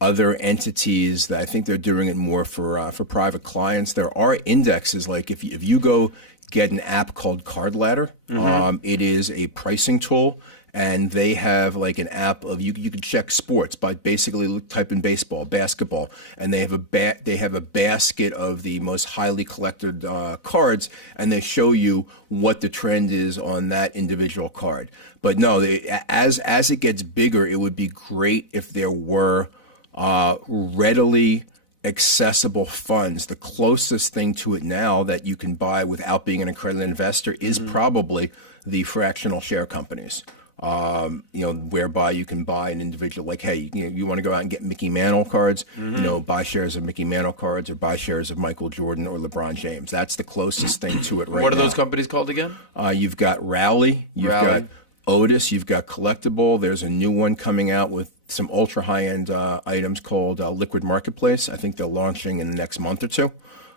other entities that I think they're doing it more for private clients. There are indexes, like if you go get an app called Card Ladder. It is a pricing tool, and they have like an app of you can check sports by basically type in baseball, basketball, and they have a basket of the most highly collected cards, and they show you what the trend is on that individual card. But no, as it gets bigger, it would be great if there were readily accessible funds. The closest thing to it now that you can buy without being an accredited investor is probably the fractional share companies. Whereby you can buy an individual, like, hey, you want to go out and get Mickey Mantle cards, buy shares of Mickey Mantle cards or buy shares of Michael Jordan or LeBron James. That's the closest thing to it right now. What are those companies called again? You've got Rally, you've got Otis, you've got Collectible. There's a new one coming out with some ultra high-end items called Liquid Marketplace. I think they're launching in the next month or two.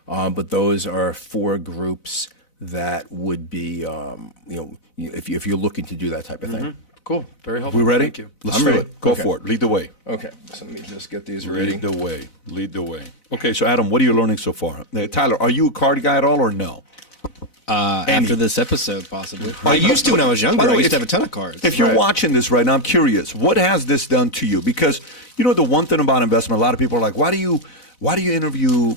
But those are 4 groups that would be, if you're looking to do that type of thing. Cool. Very helpful. We ready? Thank you. Let's I'm do ready. it. Go Okay. for it. Lead the way. Okay, so let me just get these ready. Lead the way. Okay, so Adam, what are you learning so far? Tyler, are you a card guy at all or no? After this episode, possibly. I used to when I was younger. I used to have a ton of cards. If you're watching this right now, I'm curious, what has this done to you? Because, the one thing about investment, a lot of people are like, why do you interview,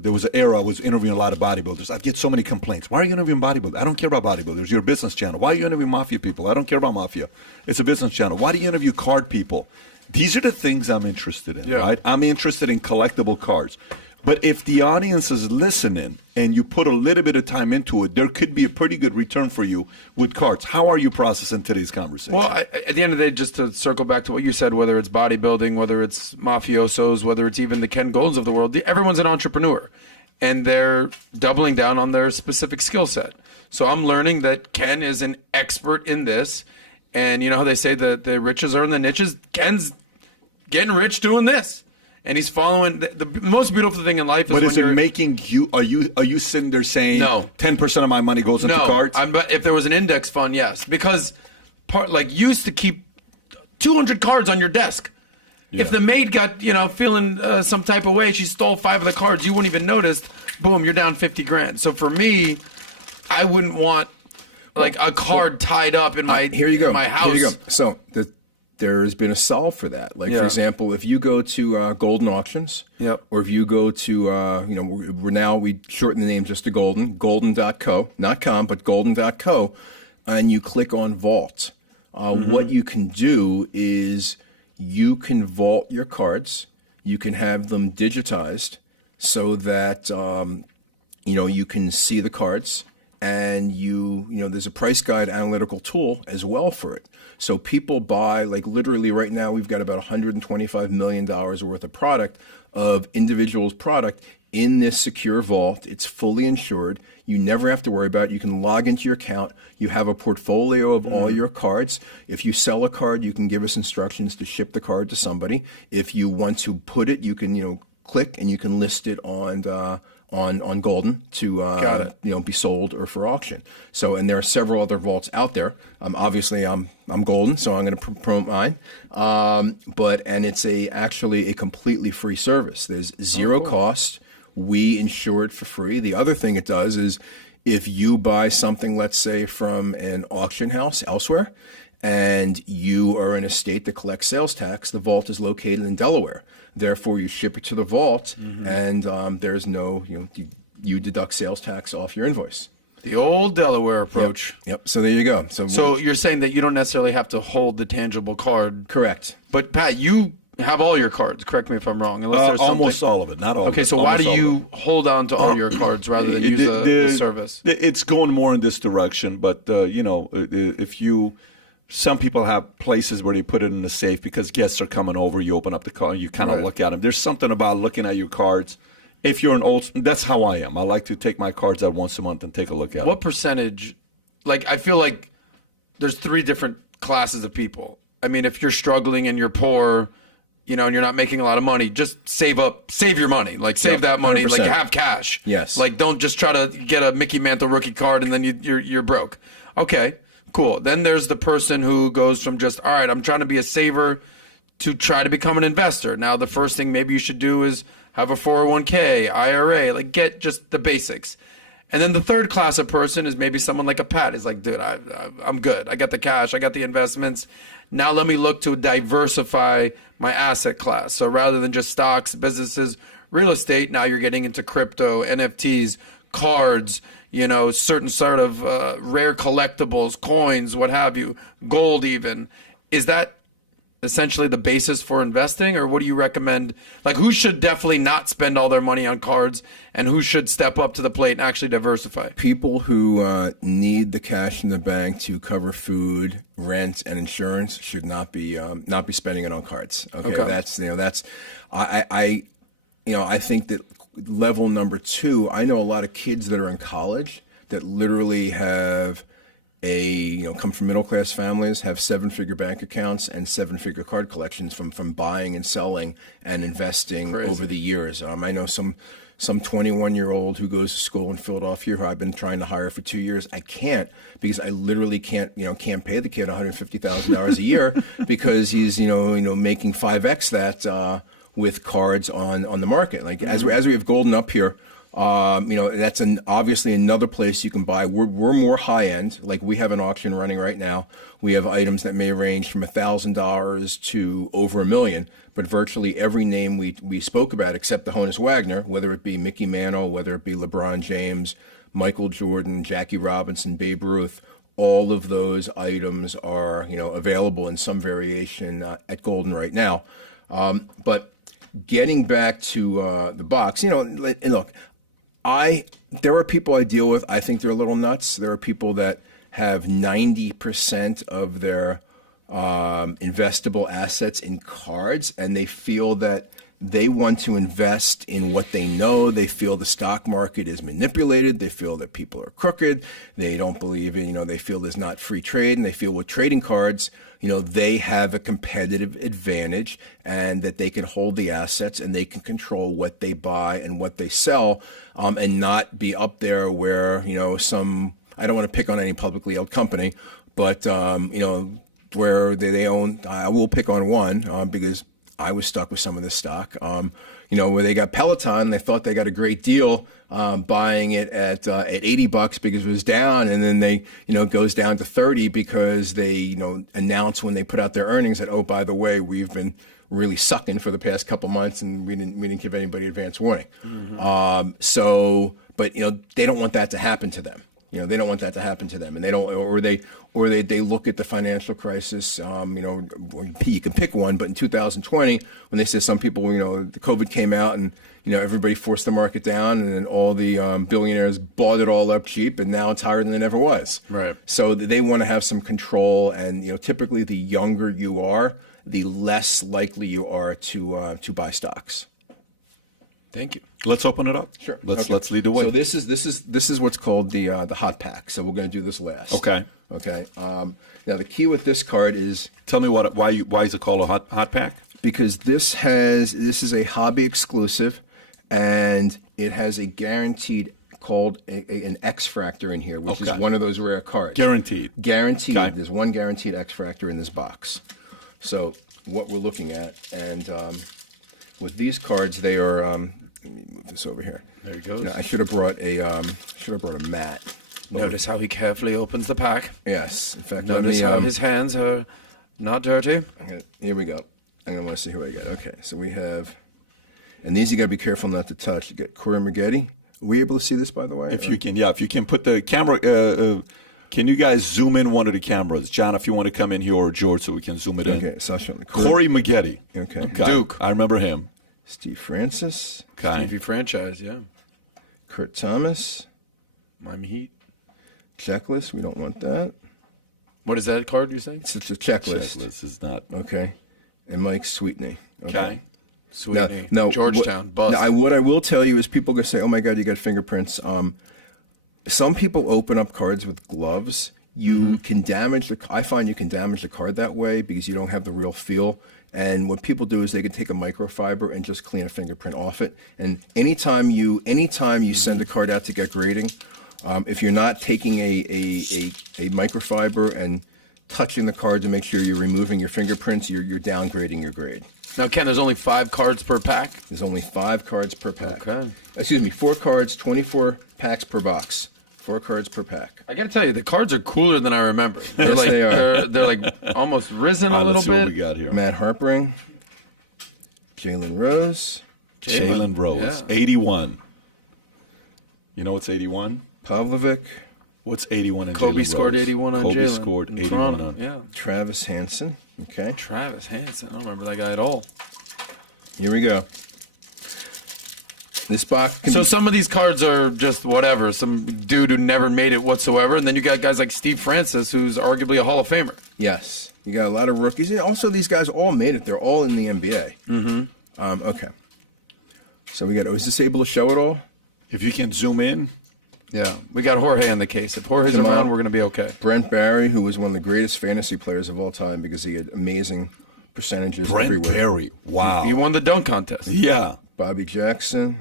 there was an era I was interviewing a lot of bodybuilders. I'd get so many complaints. Why are you interviewing bodybuilders? I don't care about bodybuilders. You're a business channel. Why are you interviewing mafia people? I don't care about mafia. It's a business channel. Why do you interview card people? These are the things I'm interested in, right? I'm interested in collectible cards. But if the audience is listening and you put a little bit of time into it, there could be a pretty good return for you with cards. How are you processing today's conversation? Well, at the end of the day, just to circle back to what you said, whether it's bodybuilding, whether it's mafiosos, whether it's even the Ken Goldins of the world, everyone's an entrepreneur. And they're doubling down on their specific skill set. So I'm learning that Ken is an expert in this. And you know how they say that the riches are in the niches? Ken's getting rich doing this. And he's following the most beautiful thing in life is but when is it making you, are you sitting there saying, no, 10% of my money goes into cards? But if there was an index fund, yes. Because you used to keep 200 cards on your desk. Yeah. If the maid got, feeling some type of way, she stole 5 of the cards, you wouldn't even notice. Boom, you're down $50,000. So for me, I wouldn't want a card tied up in my in my house. Here you go. So there's been a solve for that. For example, if you go to Goldin Auctions, or if you go to we shorten the name just to Goldin, Goldin.co, not com, but Goldin.co, and you click on Vault. What you can do is you can vault your cards. You can have them digitized so that you can see the cards, and there's a price guide analytical tool as well for it. So people buy, literally right now, we've got about $125 million worth of product, of individuals' product in this secure vault. It's fully insured. You never have to worry about it. You can log into your account. You have a portfolio of all your cards. If you sell a card, you can give us instructions to ship the card to somebody. If you want to put it, you can, click and you can list it on Goldin to be sold or for auction. So, and there are several other vaults out there. Obviously, I'm Goldin, so I'm going to promote mine. And it's actually a completely free service. There's zero cost. We insure it for free. The other thing it does is, if you buy something, let's say from an auction house elsewhere, and you are in a state that collects sales tax, the vault is located in Delaware. Therefore, you ship it to the vault, and there's no, you deduct sales tax off your invoice. The old Delaware approach. Yep. So there you go. So you're saying that you don't necessarily have to hold the tangible card. Correct. But Pat, you have all your cards. Correct me if I'm wrong. Unless there's almost all of it, not all of it. Okay, so why do you hold on to all your cards rather than use the service? It's going more in this direction, but some people have places where you put it in the safe because guests are coming over. You open up the card, you kind of look at them. There's something about looking at your cards. If you're that's how I am. I like to take my cards out once a month and take a look at them. What percentage? I feel like there's 3 different classes of people. I mean, if you're struggling and you're poor, and you're not making a lot of money, just save your money. Save that money. 100%. Have cash. Yes. Don't just try to get a Mickey Mantle rookie card and then you're broke. Okay. Cool. Then there's the person who goes from just, all right, I'm trying to be a saver to try to become an investor. Now, the first thing maybe you should do is have a 401k, IRA, get just the basics. And then the third class of person is maybe someone like a Pat. Is dude, I'm good. I got the cash. I got the investments. Now let me look to diversify my asset class. So rather than just stocks, businesses, real estate, now you're getting into crypto, NFTs, cards, certain sort of rare collectibles, coins, what have you, gold even. Is that essentially the basis for investing, or what do you recommend? Who should definitely not spend all their money on cards, and who should step up to the plate and actually diversify? People who need the cash in the bank to cover food, rent, and insurance should not be spending it on cards. Okay. That's I think that level number 2, I know a lot of kids that are in college that literally have come from middle-class families, have 7-figure bank accounts and 7-figure card collections from buying and selling and investing over the years. I know some 21-year-old who goes to school in Philadelphia who I've been trying to hire for 2 years. I can't, because I literally can't pay the kid $150,000 a year because he's making 5x that with cards on the market. As we have Goldin up here, that's obviously another place you can buy. We're more high end. We have an auction running right now. We have items that may range from $1,000 to over $1 million. But virtually every name we spoke about, except the Honus Wagner, whether it be Mickey Mantle, whether it be LeBron James, Michael Jordan, Jackie Robinson, Babe Ruth, all of those items are available in some variation at Goldin right now. But getting back to the box, look, there are people I deal with. I think they're a little nuts. There are people that have 90% of their investable assets in cards, and they feel that they want to invest in what they know. They feel the stock market is manipulated. They feel that people are crooked. They don't believe in, they feel there's not free trade, and they feel with trading cards, they have a competitive advantage and that they can hold the assets and they can control what they buy and what they sell, and not be up there where, I don't want to pick on any publicly held company, but, where they own, I will pick on one because I was stuck with some of this stock, where they got Peloton. They thought they got a great deal buying it at $80 because it was down, and then they goes down to 30 because they announce when they put out their earnings that, oh, by the way, we've been really sucking for the past couple months and we didn't give anybody advance warning. But they don't want that to happen to them. They don't want that to happen to them, and they don't, or they look at the financial crisis. You can pick one, but in 2020, when they said some people, the COVID came out and everybody forced the market down, and then all the billionaires bought it all up cheap, and now it's higher than it ever was. Right. So they want to have some control, and typically the younger you are, the less likely you are to buy stocks. Thank you. Let's open it up. Sure. Let's lead the way. So this is what's called the hot pack. So we're going to do this last. Okay. Okay. Now the key with this card is, Tell me why is it called a hot pack? because this is a hobby exclusive, and it has a guaranteed called an X Fractor in here, which is one of those rare cards. Guaranteed. Guaranteed. Okay. There's one guaranteed X Fractor in this box. So what we're looking at, and with these cards, they are. Let me move this over here. There he goes. I should have brought a mat. Notice how he carefully opens the pack. Yes. In fact, Notice how his hands are not dirty. Here we go. I'm going to want to see who I got. Okay, so we have, and these you got to be careful not to touch. You get Corey Maggette. Were you able to see this, by the way? If you can put the camera, can you guys zoom in one of the cameras? John, if you want to come in here, or George, so we can zoom it in. Okay, so I'll show you. Corey Maggette. Okay. Duke. I remember him. Steve Francis. Okay. TV franchise, yeah. Kurt Thomas. Miami Heat. Checklist. We don't want that. What is that card you're saying? It's a checklist. This is not. Okay. And Mike Sweetney. Okay. Sweetney. No, Georgetown. Buzz. What I will tell you is people are going to say, oh my God, you got fingerprints. Some people open up cards with gloves. You can damage I find you can damage the card that way because you don't have the real feel. And what people do is they can take a microfiber and just clean a fingerprint off it. And anytime you send a card out to get grading, if you're not taking a microfiber and touching the card to make sure you're removing your fingerprints, you're downgrading your grade. Now, Ken, there's only 5 cards per pack? There's only 5 cards per pack. Okay. Excuse me, 4 cards, 24 packs per box. 4 cards per pack. I got to tell you, the cards are cooler than I remember. They're Yes, like, they are. They're like almost risen a little Let's see what we bit. got here. Matt Harpring, Jalen Rose, Jalen Rose. Yeah. 81. You know what's 81? Pavlovic, What's 81 in Kobe Jalen scored Rose? 81 on Kobe Jalen. scored in 81 Toronto. on. Yeah. Travis Hansen. Okay, Travis Hansen. I don't remember that guy at all. here we go. This box can So be, some of these cards are just whatever, some dude who never made it whatsoever, and then you got guys like Steve Francis, who's arguably a Hall of Famer. yes, you got a lot of rookies. And also, these guys all made it. They're all in the NBA. Mm-hmm. Okay. So we got. Is this able to show it all? If you can zoom in, Yeah, we got Jorge in the case. If Jorge's Come around, on. we're going to be okay. Brent Barry, who was one of the greatest fantasy players of all time because he had amazing percentages Brent everywhere. Perry. Wow. He won the dunk contest. Yeah. Bobby Jackson,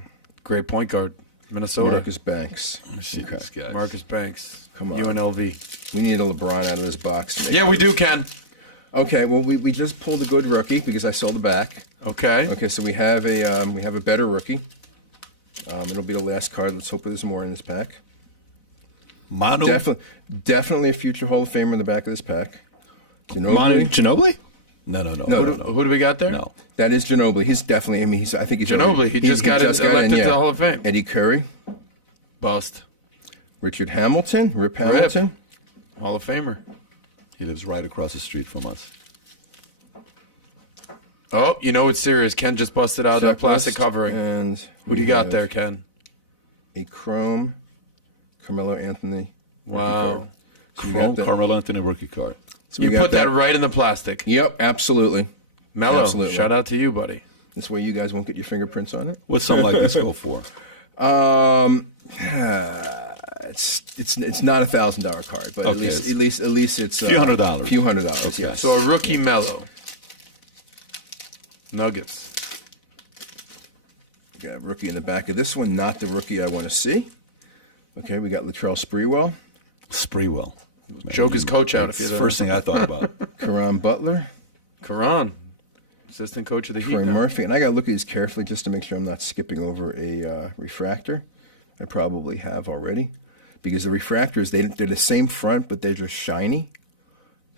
Great point guard, Minnesota. Marcus Banks. See these guys. Marcus Banks. Come on. UNLV. We need a LeBron out of this box. To make Yeah, it. we do, Ken. Okay, well, we just pulled a good rookie because I saw the back. Okay. Okay, so we have a better rookie. It'll be the last card. Let's hope there's more in this pack. Manu. Definitely a future Hall of Famer in the back of this pack. Manu Ginobili. Ginobili? No. Who do we got there? No. That is Ginobili. He's definitely. I mean, I think he's Ginobili. already- He just got elected to the Hall of Fame. Eddie Curry, Bust. Richard Hamilton, Rip Hamilton. Hall of Famer. He lives right across the street from us. Oh, you know it's serious. Ken just busted out that plastic covering. And Who do you got there, Ken? a chrome Carmelo Anthony. Wow. So we Chrome got that. Carmelo Anthony rookie card. So we You got put that right in the plastic. Yep, absolutely. Mellow. Absolutely. Shout out to you, buddy. This way you guys won't get your fingerprints on it. What's something like this go for? It's not $1,000 card, but Okay, at least it's few $100. Few $100. Okay. Yes. So a rookie Mellow. Nuggets. We got a rookie in the back of this one, not the rookie I want to see. Okay, we got Latrell Sprewell, Sprewell. Choke his coach out if That's you the first thing I thought about. Karan Butler, Karan, assistant coach of the Heat. Troy now. Murphy, and I got to look at these carefully just to make sure I'm not skipping over a refractor. I probably have already, because the refractors they're the same front, but they're just shiny.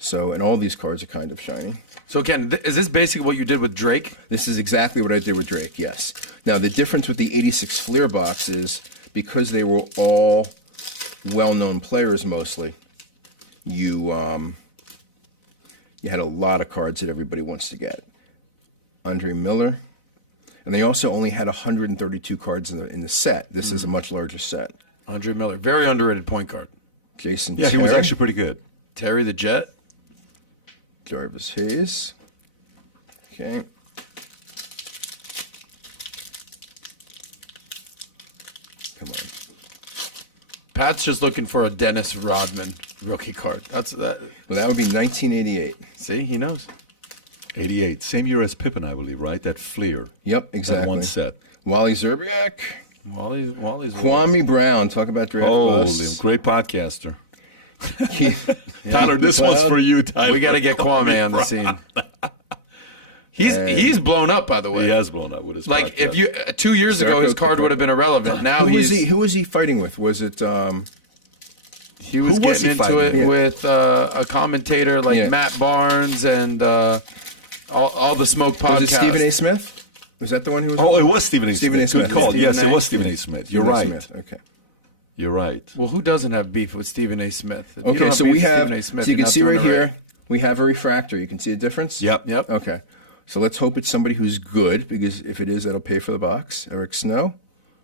So, and all these cards are kind of shiny. So Ken, is this basically what you did with Drake? This is exactly what I did with Drake, yes. Now, the difference with the 86 Fleer box is because they were all well-known players mostly, you had a lot of cards that everybody wants to get. Andre Miller. And they also only had 132 cards in the set. This is a much larger set. Andre Miller, very underrated point guard. Jason Yeah, he Terry, was actually pretty good. Terry the Jet. Jarvis Hayes. Okay. Come on. Pat's just looking for a Dennis Rodman rookie card. That's that. Well, that would be 1988. See, he knows. 88. Same year as Pippen, I believe, right? That Fleer. Yep, exactly. That one set. Wally Zerbiak. Wally's Kwame Brown. Talk about draft Holy, busts. great podcaster. Keith- Tyler, this one's for you, Tyler. We got to get Kwame on the scene. He's blown up, by the way. He has blown up with his Like podcast. if you 2 years ago, his Zarko card would have been irrelevant. Now Who was he fighting with? Was it he was Who was getting he into fighting? it Yeah. with a commentator like Yeah. Matt Barnes and all the Smoke podcast. was it Stephen A. Smith? Was that the one who was? Oh, it was Stephen A. Stephen A. Smith. Good Smith. call. Stephen Yes, A. it was Stephen A. Smith. You're Stephen A. right. Smith. Okay. You're right. Well, who doesn't have beef with Stephen A. Smith? If you Okay, don't so beef we with have. Stephen A. Smith, So you you're can not see doing right it here. We have a refractor. You can see the difference. Yep. Yep. Okay. So let's hope it's somebody who's good, because if it is, that'll pay for the box. Eric Snow.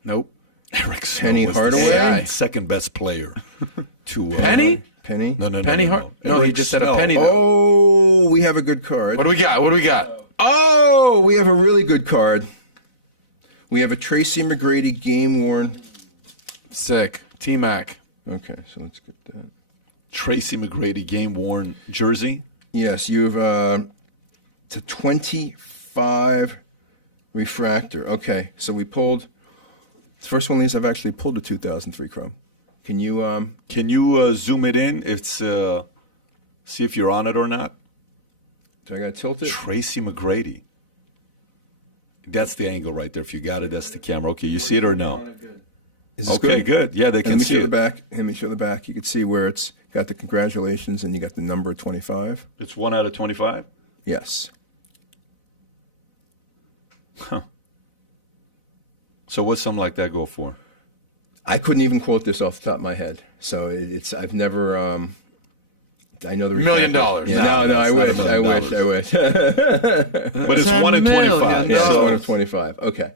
Nope. Eric Snow Penny was Hardaway? the second best player to Penny? Penny. No, Penny Hart? No, he Eric just said a Snow. penny. Though. Oh, we have a good card. What do we got? What do we got? Oh, we have a really good card. We have a Tracy McGrady game worn. Sick. T-Mac. Okay, so let's get that. Tracy McGrady game worn jersey. Yes, you have it's a 25 refractor. Okay, so we pulled. It's the first one of these I've actually pulled a 2003 Chrome. Can you Can you zoom it in? It's see if you're on it or not. do I gotta tilt it? Tracy McGrady. That's the angle right there. If you got it, that's the camera. Okay, you see it or no? Is this Okay, good. Yeah, they And can let me see show the it. back. Let me show the back. You can see where it's got the congratulations and you got the number 25. It's 1 out of 25. Yes. Huh. So what's something like that go for? I couldn't even quote this off the top of my head. So it's I've never I know the $1 million. refractor. Yeah, No, no, I it's not wish. $1 I million. wish. But it's 1 in million 25. Yeah, dollars. it's 1 of 25. Okay.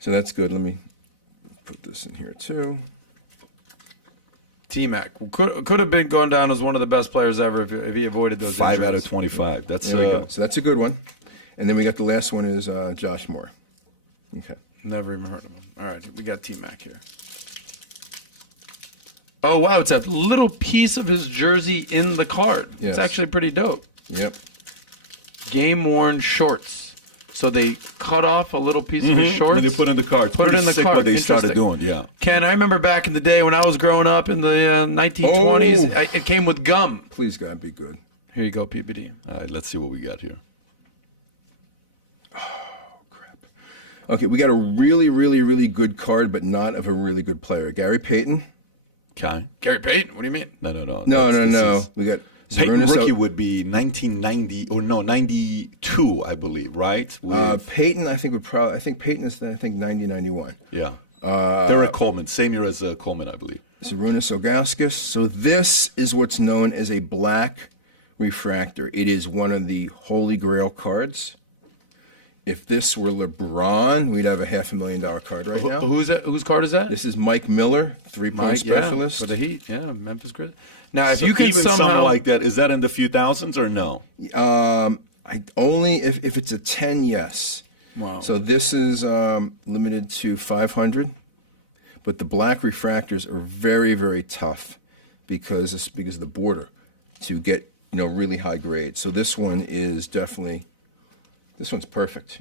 So that's good. Let me put this in here too. T-Mac could have been going down as one of the best players ever if he avoided those 5 out injuries. of 25. That's There we go. So that's a good one. And then we got the last one is Josh Moore. Okay. Never even heard of him. All right, we got T-Mac here. Oh, wow, it's a little piece of his jersey in the card. Yes. It's actually pretty dope. Yep. Game-worn shorts. So they cut off a little piece of his shorts. And they put in the card. Put it Pretty in the sick card. What they started Interesting. doing, yeah. Ken, I remember back in the day when I was growing up in the 1920s, Oh. it came with gum. Please God be good. Here you go, PBD. All right, let's see what we got here. Okay, we got a really, really, really good card, but not of a really good player. Gary Payton. Okay. Gary Payton, what do you mean? No. No. We got Peyton Sarunas rookie would be 1990 or no 92, I believe, right? Peyton, I think Peyton is 90, 91. Yeah. Derek Coleman, same year as Coleman, I believe. Sarunas Ilgauskas. So this is what's known as a black refractor. It is one of the holy grail cards. If this were LeBron, we'd have a $500,000 card right now. Who's that? Whose card is that? This is Mike Miller, three-point specialist. For the Heat. Yeah, Memphis Grizz. Now, if you can even somehow something like that, is that in the few thousands or no? I only if it's a 10, yes. Wow. So this is limited to 500, but the black refractors are very, very tough because of the border to get really high grade. So this one is definitely perfect.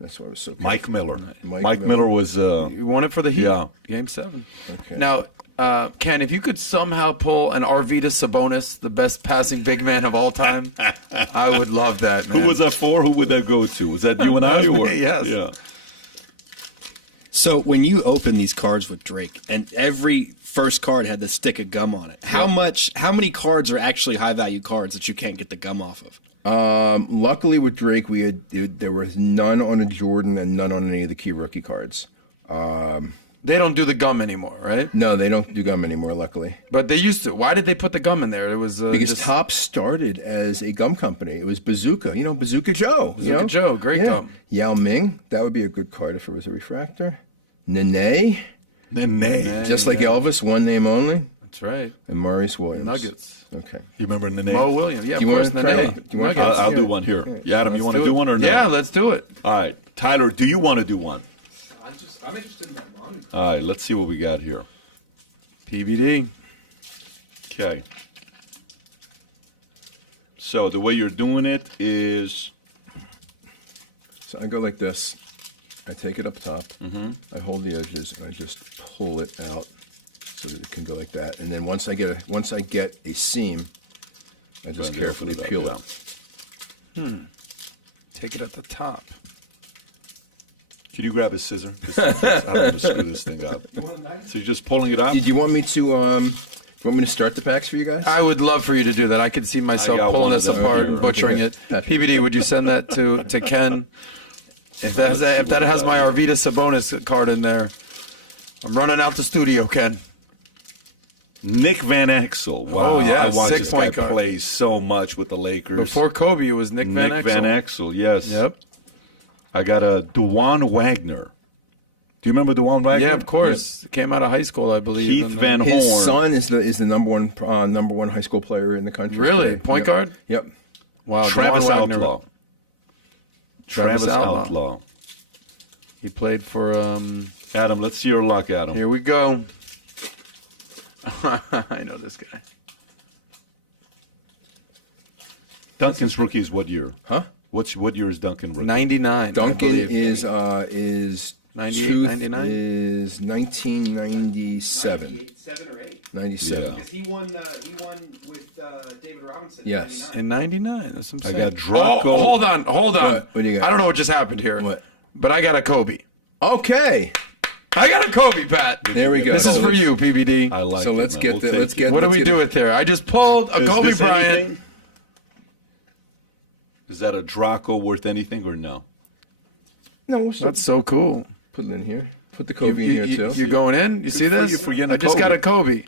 That's why I was so careful. Mike Miller. Mike Miller was. You won it for the Heat. Yeah. Game 7. Okay. Now, Ken, if you could somehow pull an Arvydas Sabonis, the best passing big man of all time, I would love that, man. Who was that for? Who would that go to? Was that you and I? Or? Yes. Yeah. So when you open these cards with Drake, and every first card had the stick of gum on it, how many cards are actually high value cards that you can't get the gum off of? Luckily with Drake, there was none on a Jordan and none on any of the key rookie cards. They don't do the gum anymore, right? No, they don't do gum anymore, luckily. But they used to. Why did they put the gum in there? It was Because Topps started as a gum company. It was Bazooka, Bazooka Joe. Bazooka Joe, great gum. Yao Ming, that would be a good card if it was a refractor. Nene, just like Elvis, one name only. That's right. And Maurice Williams. Nuggets. Okay. You remember the name? Mo Williams. Yeah, Do of you course, want to try Nene. it? Do you want Nuggets. I'll do one here. Yeah, Adam, you want to Do do it. one or no? Yeah, let's do it. All right. Tyler, do you want to do one? I'm interested in that one. All right, let's see what we got here. PBD. Okay. So the way you're doing it is... So I go like this. I take it up top. I hold the edges and I just pull it out so that it can go like that. And then once I get a seam, I just carefully peel it. Take it at the top. Can you grab a scissor? I don't want to screw this thing up. So you're just pulling it up? Do you want me to start the packs for you guys? I would love for you to do that. I could see myself got pulling one of this them apart here. and butchering it. PBD, would you send that to Ken? If that has my Arvydas Sabonis card in there, I'm running out the studio, Ken. Nick Van Exel. Wow. Oh, yeah, I watched this guy 6-point guard. play so much with the Lakers. Before Kobe, it was Nick Van Exel. Nick Van Exel, yes. Yep. I got a Duane Wagner. Do you remember Duane Wagner? Yeah, of course. Came out of high school, I believe. Keith and, Van His Horn. son is the number one high school player in the country. Really? today. Point Yep. guard? Yep. Wow. Travis Duane Wagner. Outlaw. Travis Outlaw. He played for. Adam, let's see your luck, Adam. Here we go. I know this guy. Duncan's rookie is what year? Huh? What year is Duncan rookie? 99. Duncan I believe. is 98, truth 99? is 1997. 7 or 8. 97. Yeah. Because he won with David Robinson. Yes. In 99. That's what I'm I saying. got Draco. Oh, hold on. What do you got? I don't know what just happened here. What? But I got a Kobe. Okay. I got a Kobe, Pat. There we go. This is for you, PBD. I like So it, let's man. get We'll the take let's it. get. What do let's we get- do with there? I just pulled a Is Kobe this Bryant. anything? Is that a Draco worth anything or no? No, we'll still That's so cool. put it in here. Put the Kobe in here too. You going in? You see for this? you for getting I a just Kobe. got a Kobe.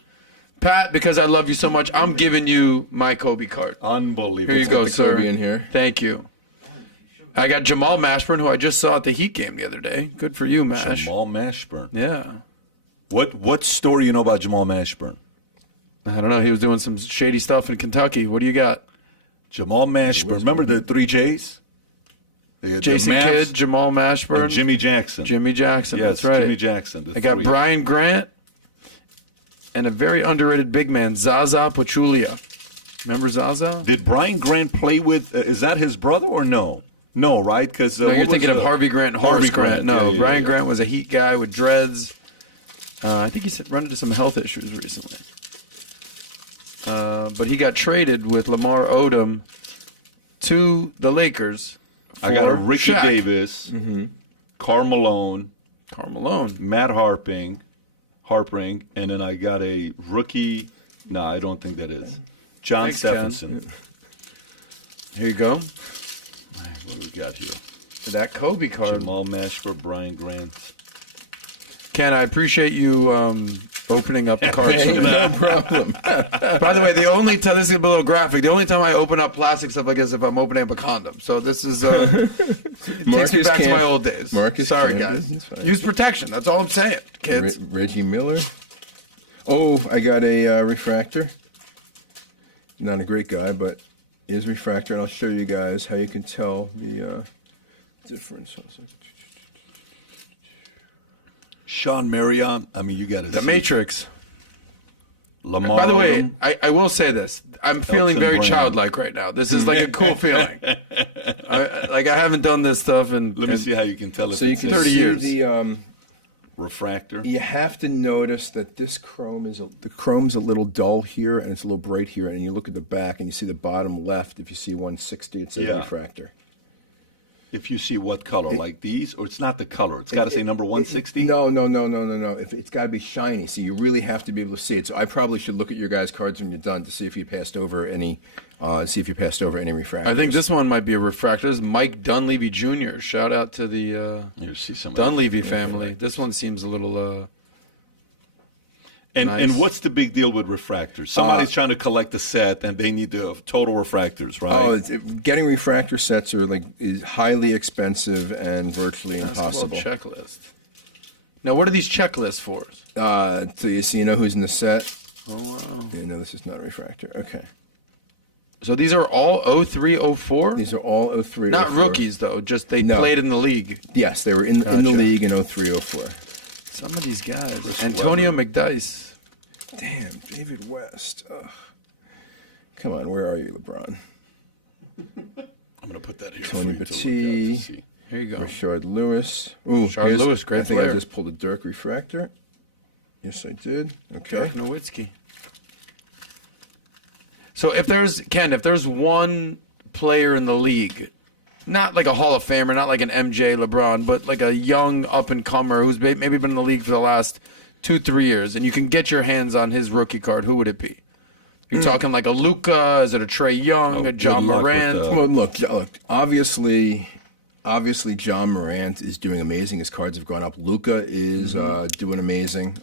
Pat, because I love you so much, I'm giving you my Kobe card. Unbelievable. Here you go, the sir. Kobe in here. Thank you. I got Jamal Mashburn, who I just saw at the Heat game the other day. Good for you, Mash. Jamal Mashburn. Yeah. What story you know about Jamal Mashburn? I don't know. He was doing some shady stuff in Kentucky. What do you got? Jamal Mashburn. Remember the 3 J's? The Jason Mavs Kidd, Jamal Mashburn, and Jimmy Jackson. Jimmy Jackson. Yes, That's right. Jimmy Jackson. The I got 3. Brian Grant and a very underrated big man, Zaza Pachulia. Remember Zaza? Did Brian Grant play with? Is that his brother or no? No, right? Because No, you're thinking of Harvey Grant and Horace Grant. No, Yeah, Brian yeah. Grant was a Heat guy with dreads. I think he's run into some health issues recently. But he got traded with Lamar Odom to the Lakers. I got a for Ricky Shaq. Davis, Karl Malone, Carmelo. Matt Harpring, and then I got a rookie. No, I don't think that is. John Thanks, Ken. Stephenson. Here you go. What do we got here? That Kobe card. Jamal Mashburn, Brian Grant. Ken, I appreciate you opening up cards. Hey, no problem. By the way, the only time, this is a little graphic, the only time I open up plastic stuff, I guess, if I'm opening up a condom. So this is, it takes me back to my old days. Sorry, guys. Use protection. That's all I'm saying, kids. Reggie Miller. Oh, I got a refractor. Not a great guy, but is refractor, and I'll show you guys how you can tell the difference. Sean Marion. I mean, you got to The Matrix. Lamar. By the way, I will say this. I'm feeling Elton very Brand. childlike right now. This is like a cool feeling. I haven't done this stuff in Let me see how you can tell if So you it's can 30 see years. the. refractor. You have to notice that this chrome is the chrome's a little dull here, and it's a little bright here. And you look at the back, and you see the bottom left. If you see 160, it says Yeah. refractor. If you see what color, like these, or it's not the color. It's got to say number 160. No. It's got to be shiny. So you really have to be able to see it. So I probably should look at your guys' cards when you're done to see if you passed over any. Refractors. I think this one might be a refractor. This is Mike Dunleavy Jr. Shout out to the You see some Dunleavy family. This one seems a little. And Nice. and what's the big deal with refractors? Somebody's trying to collect a set, and they need the total refractors, right? Oh, getting refractor sets is highly expensive and virtually impossible. Basketball checklist. Now, what are these checklists for? So you know who's in the set. Oh wow! Yeah, no, this is not a refractor. Okay. So these are all 03, 04? These are all 03. Not 04. rookies though. Just they No. played in the league. Yes, they were in the Gotcha. league in 03, 04. Some of these guys. Antonio McDice. Damn, David West. Ugh. Come on, where are you, LeBron? I'm going to put that here Tony for you to look at Batty. to see. Here you go. Rashard Lewis. Ooh, Rashard Lewis, great I think I player. just pulled a Dirk refractor. Yes, I did. Okay. Dirk Nowitzki. So if there's one player in the league, not like a Hall of Famer, not like an MJ, LeBron, but like a young up-and-comer who's maybe been in the league for the last 2-3 years, and you can get your hands on his rookie card, who would it be? You're talking like a Luka, is it a Trey Young, a John good luck with Morant? the- Well, look. Obviously, John Morant is doing amazing. His cards have gone up. Luka is doing amazing.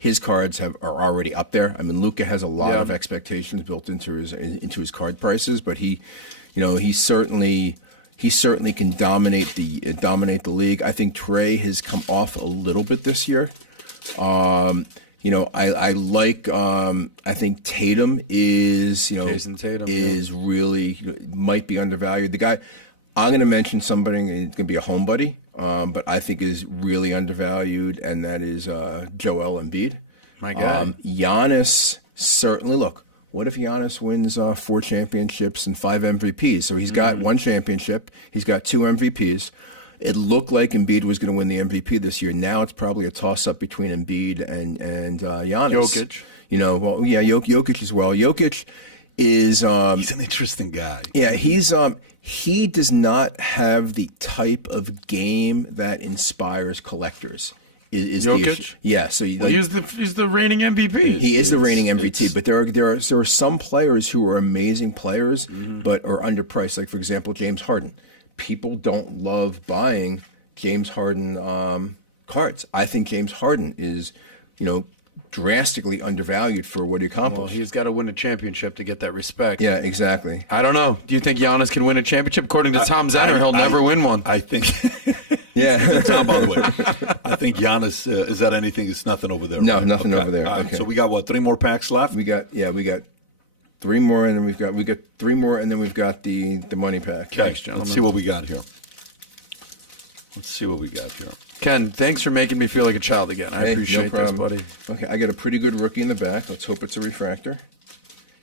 His cards are already up there. I mean, Luka has a lot of expectations built into his card prices, but he certainly can dominate the league. I think Trey has come off a little bit this year. I like. I think Tatum is. Jason Tatum, is really might be undervalued. The guy I'm going to mention somebody. It's going to be a home buddy, but I think is really undervalued, and that is Joel Embiid. My guy. Giannis certainly. Look, what if Giannis wins 4 championships and 5 MVPs? So he's got 1 championship. He's got 2 MVPs. It looked like Embiid was going to win the MVP this year. Now it's probably a toss-up between Embiid and Giannis. Jokic. Jokic as well. Jokic is He's an interesting guy. yeah, he does not have the type of game that inspires collectors. Is the Jokic? issue. Yeah, so He's the reigning MVP. he is the reigning MVP, but there are some players who are amazing players, but are underpriced. Like for example, James Harden. People don't love buying James Harden cards. I think James Harden is, drastically undervalued for what he accomplished. Well, he's got to win a championship to get that respect. Yeah, exactly. I don't know. Do you think Giannis can win a championship? According to Tom Zenner, he'll never win one. I think. Yeah. Tom, by the way, I think Giannis is that anything? It's nothing over there. No, right? nothing over there. All right, Okay. So we got 3 more packs left. We got 3 more, and then we got 3 more, and then we've got the money pack. Okay, Thanks, gentlemen. let's see what we got here. Ken, thanks for making me feel like a child again. I Hey, appreciate no problem. this, buddy. Okay, I got a pretty good rookie in the back. Let's hope it's a refractor.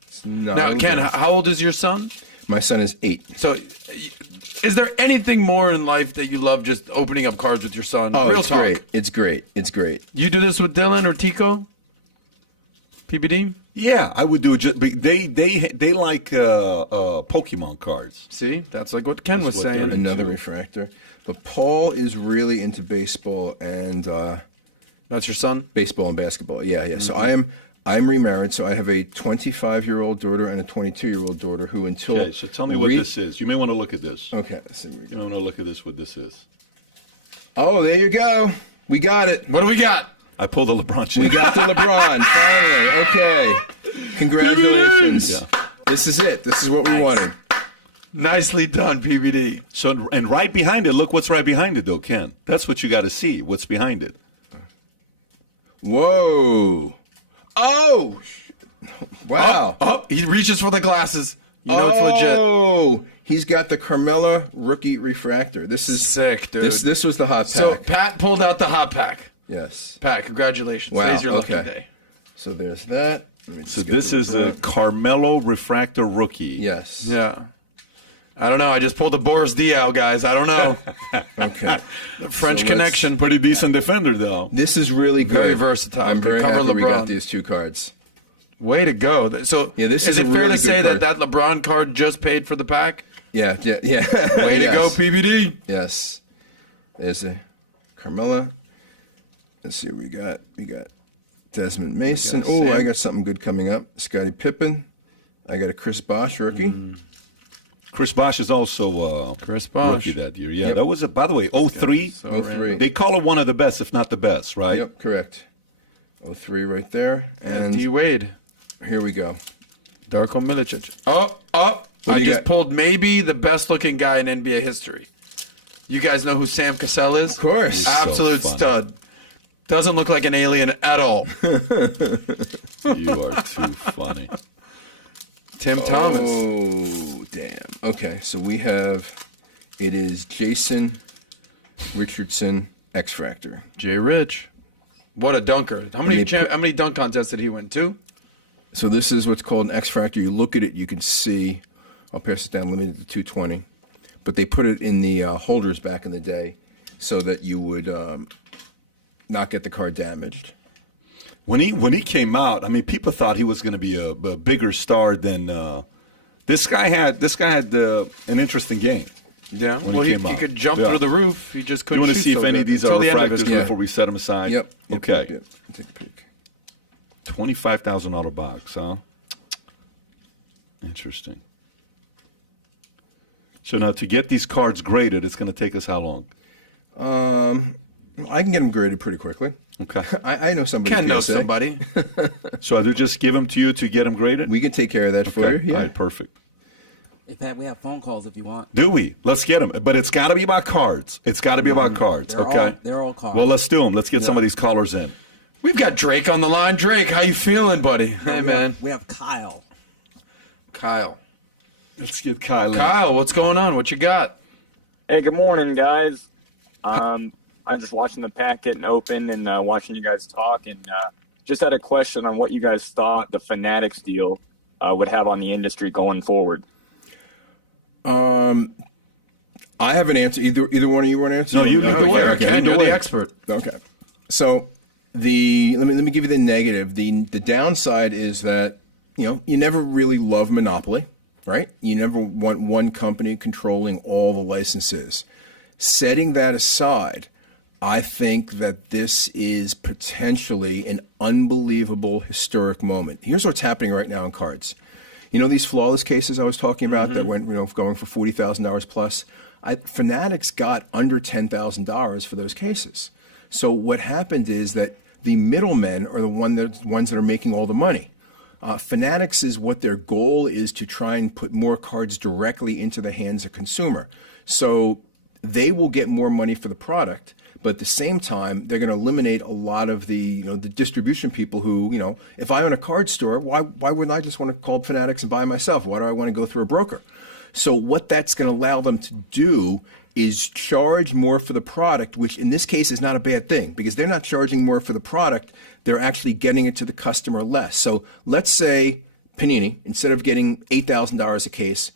It's not. Now, Ken, how old is your son? My son is 8. So, is there anything more in life that you love just opening up cards with your son? Oh, Real it's talk. great. It's great. It's great. You do this with Dylan or Tico? PBD? Yeah, I would do it. They like Pokemon cards. See, that's like what Ken was That's what saying. they're Another refractor. But Paul is really into baseball and That's your son? basketball. Yeah. Mm-hmm. So I'm remarried. So I have a 25-year-old daughter and a 22-year-old daughter who until. Okay, so tell me what this is. You may want to look at this. Okay. Let's see what we You got. may want to look at this. What this is? Oh, there you go. We got it. What do we got? I pulled the LeBron chain. We got the LeBron, finally. Okay. Congratulations. Yeah. This is it. This is what we wanted. Nicely done, PBD. So, and right behind it, look what's right behind it, though, Ken. That's what you got to see, what's behind it. Whoa. Oh. Wow. Oh, he reaches for the glasses. You know it's legit. Oh, he's got the Carmella rookie refractor. This is Sick, dude. This was the hot pack. So Pat pulled out the hot pack. Yes. Pat, congratulations. Wow. Today's your lucky Okay. day. So there's that. Let me just So get this the is a LeBron. Carmelo refractor rookie. Yes. Yeah. I don't know. I just pulled the Boris D out, guys. I don't know. Okay. The French So connection. Pretty decent defender, though. This is really good. Very versatile. I'm very Could cover happy we LeBron. got these two cards. Way to go. So Yeah, this is is it a fair really to good say card. that LeBron card just paid for the pack? Yeah. Way to Yes. go, PBD. Yes. There's a Carmella. Let's see what we got. We got Desmond Mason. got Oh, Sam. I got something good coming up. Scottie Pippen. I got a Chris Bosh rookie. Chris Bosh is also Chris Bosh. rookie that year. Yeah, Yep. that was, by the way, 03. So 03. They call it one of the best, if not the best, right? Yep, correct. 03 right there. And D Wade. here we go. Darko Milicic. Oh. do I you just got? pulled maybe the best looking guy in NBA history. You guys know who Sam Cassell is? Of course. Absolute So funny. stud. Doesn't look like an alien at all. You are too funny. Tim Thomas. Oh, damn. Okay, so we have, it is Jason Richardson X Factor. Jay Rich. What a dunker. How many they put- how many dunk contests did he win? 2? So this is what's called an X Factor. You look at it, you can see, I'll pass it down, limited to 220. But they put it in the holders back in the day so that you would not get the card damaged. When he came out, I mean, people thought he was going to be a bigger star than this guy had. This guy had an interesting game. Yeah. When Well, he he came out. could jump Yeah. through the roof. He just You couldn't want to shoot see if so any of good these until are the end of his refractors career. before we set them aside? Yep. Okay. Yep. Take a peek. $25,000 box, huh? Interesting. So now to get these cards graded, it's going to take us how long? I can get them graded pretty quickly. Okay. I know somebody. Ken at knows PSA. somebody. So I do just give them to you to get them graded? We can take care of that for Okay. you. Yeah. All right, perfect. In fact, we have phone calls if you want. Do we? Let's get them. But it's got to be about cards. It's got to be about cards, They're okay? they're all cards. Well, let's do them. Let's get some of these callers in. We've got Drake on the line. Drake, how you feeling, buddy? Hey, man. We have Kyle. Kyle. Let's get Kyle in. Kyle, what's going on? What you got? Hey, good morning, guys. I'm just watching the pack getting open and watching you guys talk, and just had a question on what you guys thought the Fanatics deal would have on the industry going forward. I have an answer. Either one of you want to answer? No, you lead the Okay, way. okay. Ken, you're way. the expert. Okay. So let me give you the negative. The downside is that you never really love monopoly, right? You never want one company controlling all the licenses. Setting that aside, I think that this is potentially an unbelievable historic moment. Here's what's happening right now in cards. You know these flawless cases I was talking about that went, going for $40,000 plus? Fanatics got under $10,000 for those cases. So what happened is that the middlemen are the ones that are making all the money. Fanatics is what their goal is to try and put more cards directly into the hands of consumer. So they will get more money for the product, but at the same time, they're going to eliminate a lot of the the distribution people who, if I own a card store, why wouldn't I just want to call Fanatics and buy it myself? Why do I want to go through a broker? So what that's going to allow them to do is charge more for the product, which in this case is not a bad thing because they're not charging more for the product. They're actually getting it to the customer less. So let's say Panini, instead of getting $8,000 a case,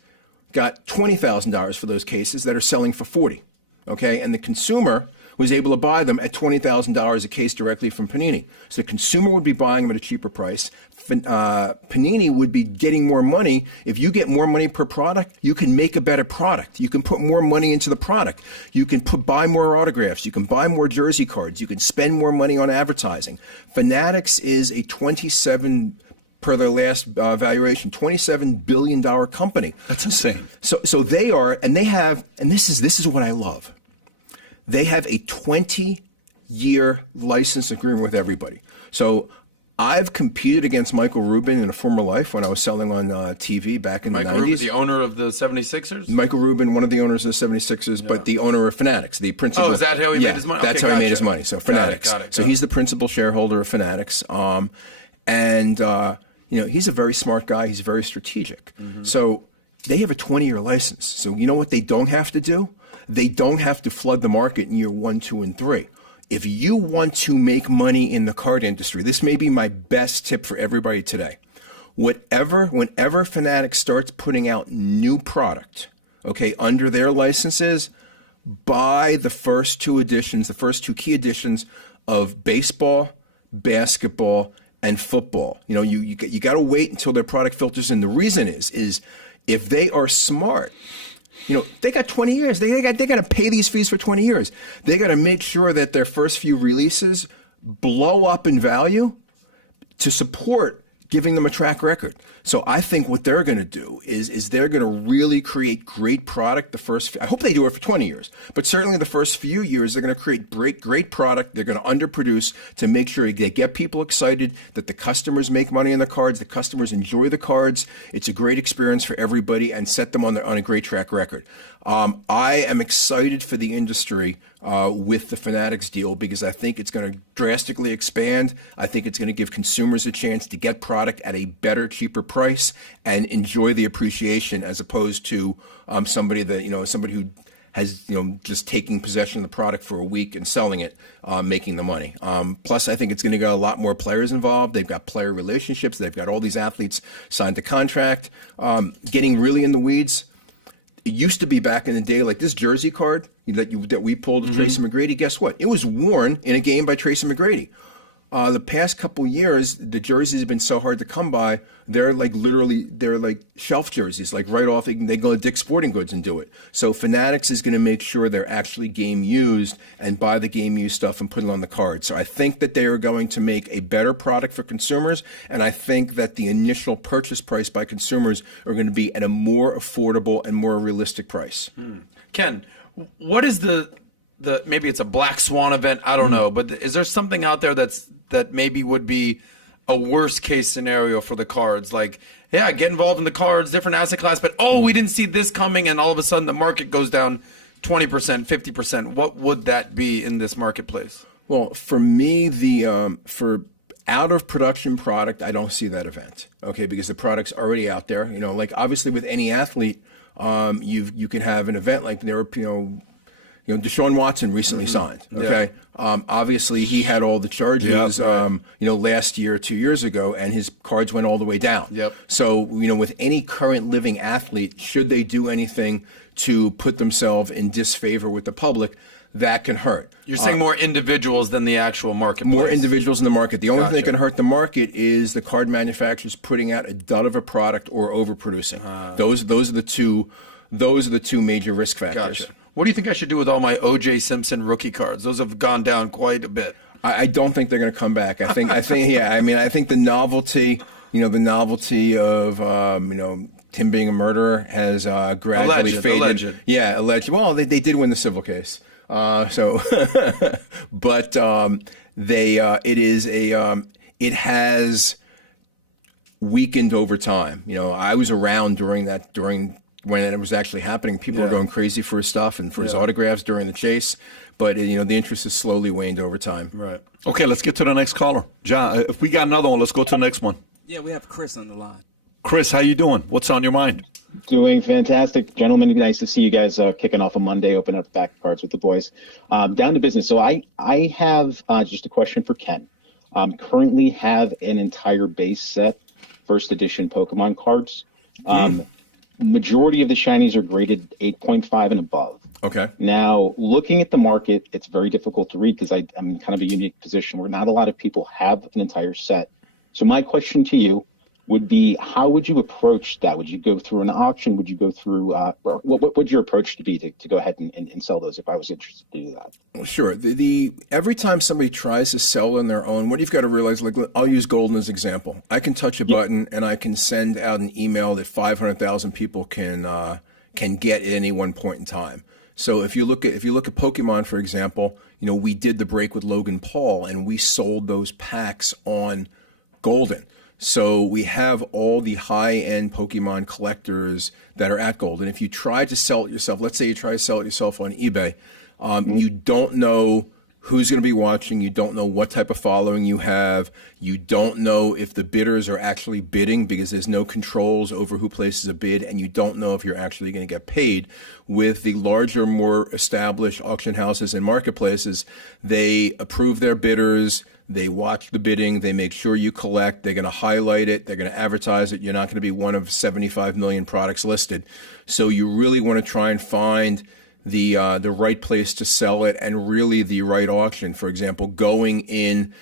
got $20,000 for those cases that are selling for $40,000, okay? And the consumer was able to buy them at $20,000 a case directly from Panini. So the consumer would be buying them at a cheaper price. Panini would be getting more money. If you get more money per product, you can make a better product. You can put more money into the product. You can buy more autographs. You can buy more jersey cards. You can spend more money on advertising. Fanatics is a per their last valuation, $27 billion company. That's insane. So they are, and they have, and this is what I love. They have a $20 10-year license agreement with everybody. So I've competed against Michael Rubin in a former life when I was selling on TV back in the 90s. Rubin, the owner of the 76ers? Michael Rubin, one of the owners of the 76ers, but the owner of Fanatics, the principal. Oh, is that how he made his money? That's Okay, how he made gotcha. his money. So Fanatics. Got it. So he's the principal shareholder of Fanatics. He's a very smart guy. He's very strategic. So they have a 20-year license. So you know what they don't have to do? They don't have to flood the market in year 1, 2, and 3. If you want to make money in the card industry, this may be my best tip for everybody today. Whenever Fanatics starts putting out new product, okay, under their licenses, buy the first 2 editions, the first 2 key editions of baseball, basketball, and football. You got to wait until their product filters in. The reason is if they are smart, they got 20 years. They got to pay these fees for 20 years. They got to make sure that their first few releases blow up in value to support giving them a track record. So I think what they're going to do is they're going to really create great product I hope they do it for 20 years, but certainly the first few years they're going to create great product. They're going to underproduce to make sure they get people excited, that the customers make money on the cards, the customers enjoy the cards. It's a great experience for everybody and set them on a great track record. I am excited for the industry with the Fanatics deal because I think it's going to drastically expand. I think it's going to give consumers a chance to get product at a better, cheaper price and enjoy the appreciation as opposed to somebody who has just taking possession of the product for a week and selling it, making the money. Plus, I think it's going to get a lot more players involved. They've got player relationships. They've got all these athletes signed to contract. Getting really in the weeds. It used to be back in the day, like this jersey card that we pulled of Tracy McGrady. Guess what? It was worn in a game by Tracy McGrady. The past couple years, the jerseys have been so hard to come by. They're like shelf jerseys, like right off. They go to Dick's Sporting Goods and do it. So Fanatics is going to make sure they're actually game used and buy the game used stuff and put it on the card. So I think that they are going to make a better product for consumers, and I think that the initial purchase price by consumers are going to be at a more affordable and more realistic price. Ken, what is the maybe it's a black swan event, I don't know, but is there something out there that maybe would be a worst case scenario for the cards? Like, yeah, get involved in the cards, different asset class, but we didn't see this coming and all of a sudden the market goes down 20%, 50%. What would that be in this marketplace? Well, for me, for out of production product, I don't see that event. Okay, because the product's already out there. Like obviously with any athlete, you can have an event like there were, Deshaun Watson recently signed. Okay, obviously he had all the charges. Last year, 2 years ago, and his cards went all the way down. Yep. So with any current living athlete, should they do anything to put themselves in disfavor with the public, that can hurt. You're saying more individuals than the actual marketplace. More individuals in the market. The only thing that can hurt the market is the card manufacturers putting out a dud of a product or overproducing. Those are the two. Those are the two major risk factors. Gotcha. What do you think I should do with all my O.J. Simpson rookie cards? Those have gone down quite a bit. I don't think they're going to come back. I think the novelty, of, him being a murderer has gradually faded. Alleged. Yeah, alleged. Well, they did win the civil case. But it has weakened over time. I was around during when it was actually happening. People were going crazy for his stuff and for his autographs during the chase. But, the interest has slowly waned over time. Right. Okay, let's get to the next caller. John, if we got another one, let's go to the next one. Yeah, we have Chris on the line. Chris, how you doing? What's on your mind? Doing fantastic. Gentlemen, nice to see you guys kicking off a Monday, open up back cards with the boys. Down to business. So I have just a question for Ken. Currently have an entire base set, first edition Pokemon cards. Majority of the shinies are graded 8.5 and above. Okay. Now, looking at the market, it's very difficult to read because I'm in kind of a unique position where not a lot of people have an entire set. So my question to you would be, how would you approach that? Would you go through an auction? Would you go through, what would your approach to be to go ahead and sell those if I was interested to do that? Well, sure. Every time somebody tries to sell on their own, what you've got to realize, like I'll use Goldin as an example. I can touch a button and I can send out an email that 500,000 people can get at any one point in time. So if you look at Pokemon, for example, we did the break with Logan Paul, and we sold those packs on Goldin. So we have all the high-end Pokemon collectors that are at Goldin. If you try to sell it yourself, let's say you try to sell it yourself on eBay, you don't know who's going to be watching. You don't know what type of following you have. You don't know if the bidders are actually bidding because there's no controls over who places a bid, and you don't know if you're actually going to get paid. With the larger, more established auction houses and marketplaces, they approve their bidders. They watch the bidding. They make sure you collect. They're going to highlight it. They're going to advertise it. You're not going to be one of 75 million products listed. So you really want to try and find the right place to sell it, and really the right auction. For example, going in,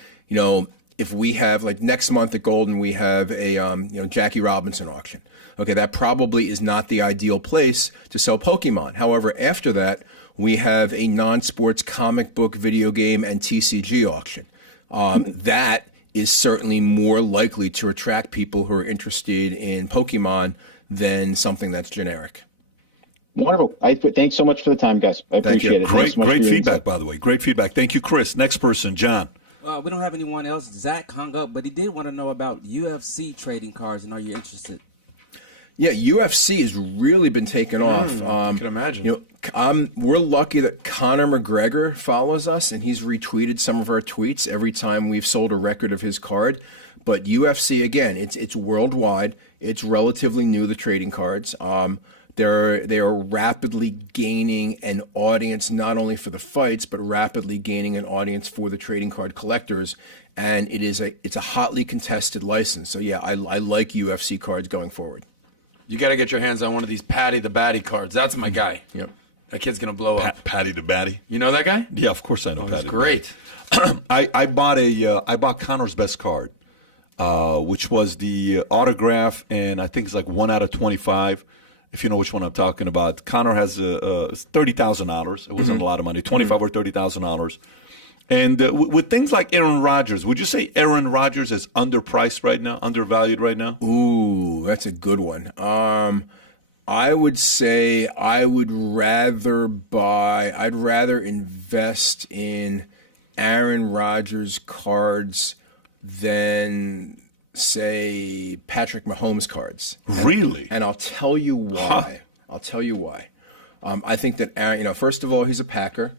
if we have, like, next month at Goldin, we have a Jackie Robinson auction. Okay, that probably is not the ideal place to sell Pokemon. However, after that, we have a non-sports comic book, video game, and TCG auction. That is certainly more likely to attract people who are interested in Pokemon than something that's generic. Wonderful. Thanks so much for the time, guys. I appreciate it. Great feedback, by the way. Great feedback. Thank you, Chris. Next person, John. We don't have anyone else. Zach hung up, but he did want to know about UFC trading cards, and are you interested? Yeah, UFC has really been taken off. I can imagine. We're lucky that Conor McGregor follows us, and he's retweeted some of our tweets every time we've sold a record of his card. But UFC, again, it's worldwide. It's relatively new, the trading cards. They are rapidly gaining an audience, not only for the fights, but rapidly gaining an audience for the trading card collectors. And it's a hotly contested license. So yeah, I like UFC cards going forward. You got to get your hands on one of these Patty the Batty cards. That's my guy. Yep. That kid's going to blow up. Patty the Batty. You know that guy? Yeah, of course I know Patty. He's great. I bought Conor's best card, which was the autograph, and I think it's like 1 out of 25. If you know which one I'm talking about. Conor has $30,000. It wasn't a lot of money, $25,000 or $30,000. And with things like Aaron Rodgers, would you say Aaron Rodgers is underpriced right now, undervalued right now? Ooh, that's a good one. I would say I'd rather invest in Aaron Rodgers cards than, say, Patrick Mahomes cards. Really? And I'll tell you why. I'll tell you why. I think that Aaron, first of all, he's a Packer.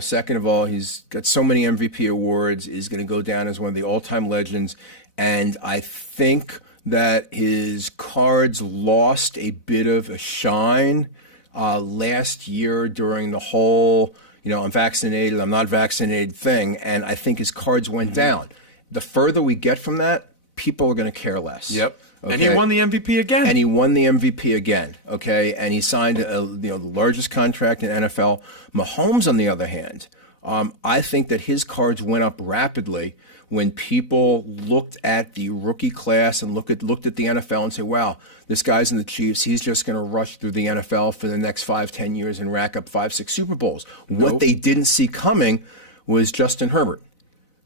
Second of all, he's got so many MVP awards, is going to go down as one of the all-time legends. And I think that his cards lost a bit of a shine last year during the whole, I'm vaccinated, I'm not vaccinated thing. And I think his cards went down. The further we get from that, people are going to care less. Yep. Okay? And he won the MVP again. Okay? And he signed the largest contract in NFL. Mahomes, on the other hand, I think that his cards went up rapidly when people looked at the rookie class and looked at the NFL and say, wow, this guy's in the Chiefs. He's just going to rush through the NFL for the next 5-10 years and rack up 5-6 Super Bowls. Nope. What they didn't see coming was Justin Herbert,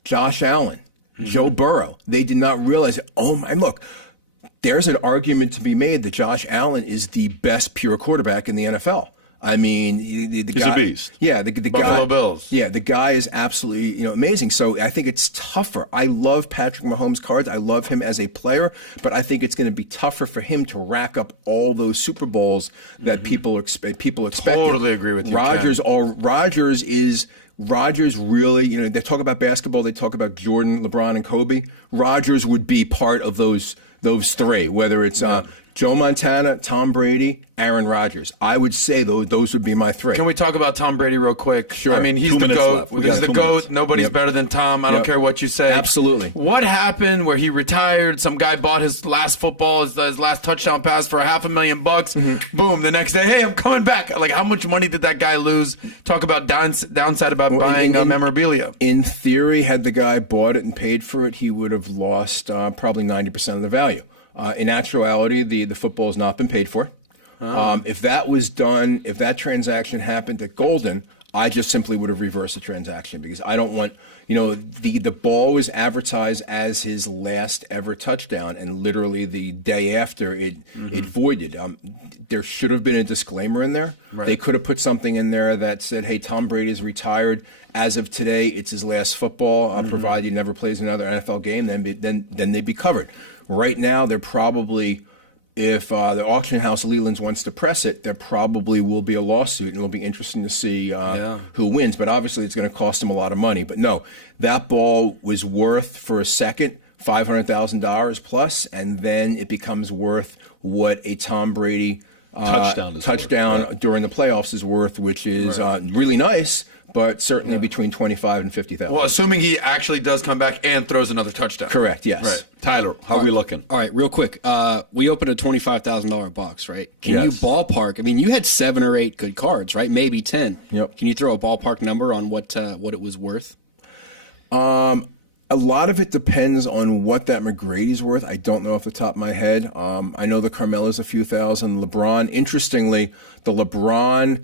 Josh Allen, Joe Burrow. They did not realize, oh my, look, there's an argument to be made that Josh Allen is the best pure quarterback in the NFL. I mean, the He's guy, a beast. Yeah, the Buffalo guy, Bills. Yeah, the guy is absolutely amazing. So I think it's tougher. I love Patrick Mahomes' cards. I love him as a player, but I think it's going to be tougher for him to rack up all those Super Bowls that people expect. Totally agree with you. Rodgers really, they talk about basketball, they talk about Jordan, LeBron, and Kobe. Rodgers would be part of those three, whether it's Joe Montana, Tom Brady, Aaron Rodgers. I would say those would be my three. Can we talk about Tom Brady real quick? Sure. I mean, he's 2 the minutes GOAT. left. We He's got the 2 GOAT. minutes. Nobody's better than Tom. I don't care what you say. Absolutely. What happened where he retired? Some guy bought his last football, his last touchdown pass for $500,000. Boom. The next day, hey, I'm coming back. Like, how much money did that guy lose? Talk about downside about buying memorabilia. In theory, had the guy bought it and paid for it, he would have lost probably 90% of the value. In actuality, the football has not been paid for. If that was done, if that transaction happened at Goldin, I just simply would have reversed the transaction because I don't want, the ball was advertised as his last ever touchdown, and literally the day after it voided. There should have been a disclaimer in there. Right. They could have put something in there that said, "Hey, Tom Brady's retired. As of today, it's his last football. Provided he never plays another NFL game, then they'd be covered." Right now, they're probably. If the auction house Leland's wants to press it, there probably will be a lawsuit, and it'll be interesting to see who wins. But obviously, it's going to cost them a lot of money. But no, that ball was worth for a second $500,000 plus, and then it becomes worth what a Tom Brady touchdown during the playoffs is worth, which is really nice. But certainly between $25,000 and $50,000. Well, assuming he actually does come back and throws another touchdown. Correct. Yes. Right. Tyler, how are we looking? All right, real quick. We opened a $25,000 box, right? Can you Yes. ballpark? I mean, you had 7 or 8 good cards, right? Maybe 10. Yep. Can you throw a ballpark number on what it was worth? A lot of it depends on what that McGrady's worth. I don't know off the top of my head. I know the Carmela's a few thousand. LeBron, interestingly, the LeBron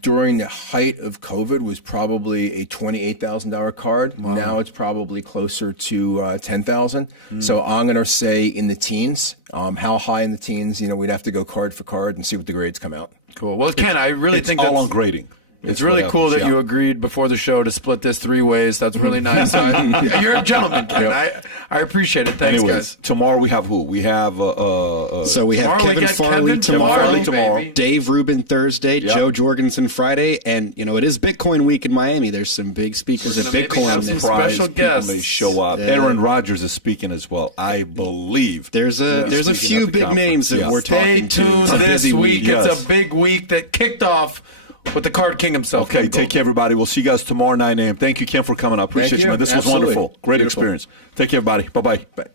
during the height of COVID was probably a $28,000 card. Wow. Now it's probably closer to $10,000. So I'm going to say in the teens. How high in the teens? We'd have to go card for card and see what the grades come out. Cool. Well, Ken, I really It's think all that's on grading. It's really cool that you agreed before the show to split this 3 ways. That's really nice. You're a gentleman, Ken. I appreciate it. Thanks, Anyways, guys. tomorrow we have who? We have So we have Tomorrow we Kevin got Farley Kevin tomorrow, Farley tomorrow. Dave Rubin Thursday, Joe Jorgensen Friday, and it is Bitcoin week in Miami. There's some big speakers at maybe Bitcoin. have some this- special people guests. may show up. Yeah. Aaron Rodgers is speaking as well, I believe. There's a Speaking few at the big conference. names that we're Stay talking to. tuned It's a this busy week. Yes. It's a big week that kicked off with the Card King himself. Okay, Ken take Goldin. care, everybody. We'll see you guys tomorrow, 9 a.m. Thank you, Ken, for coming. I appreciate Thank you, man. you. This was Absolutely. wonderful. Great Beautiful. experience. Take care, everybody. Bye-bye. But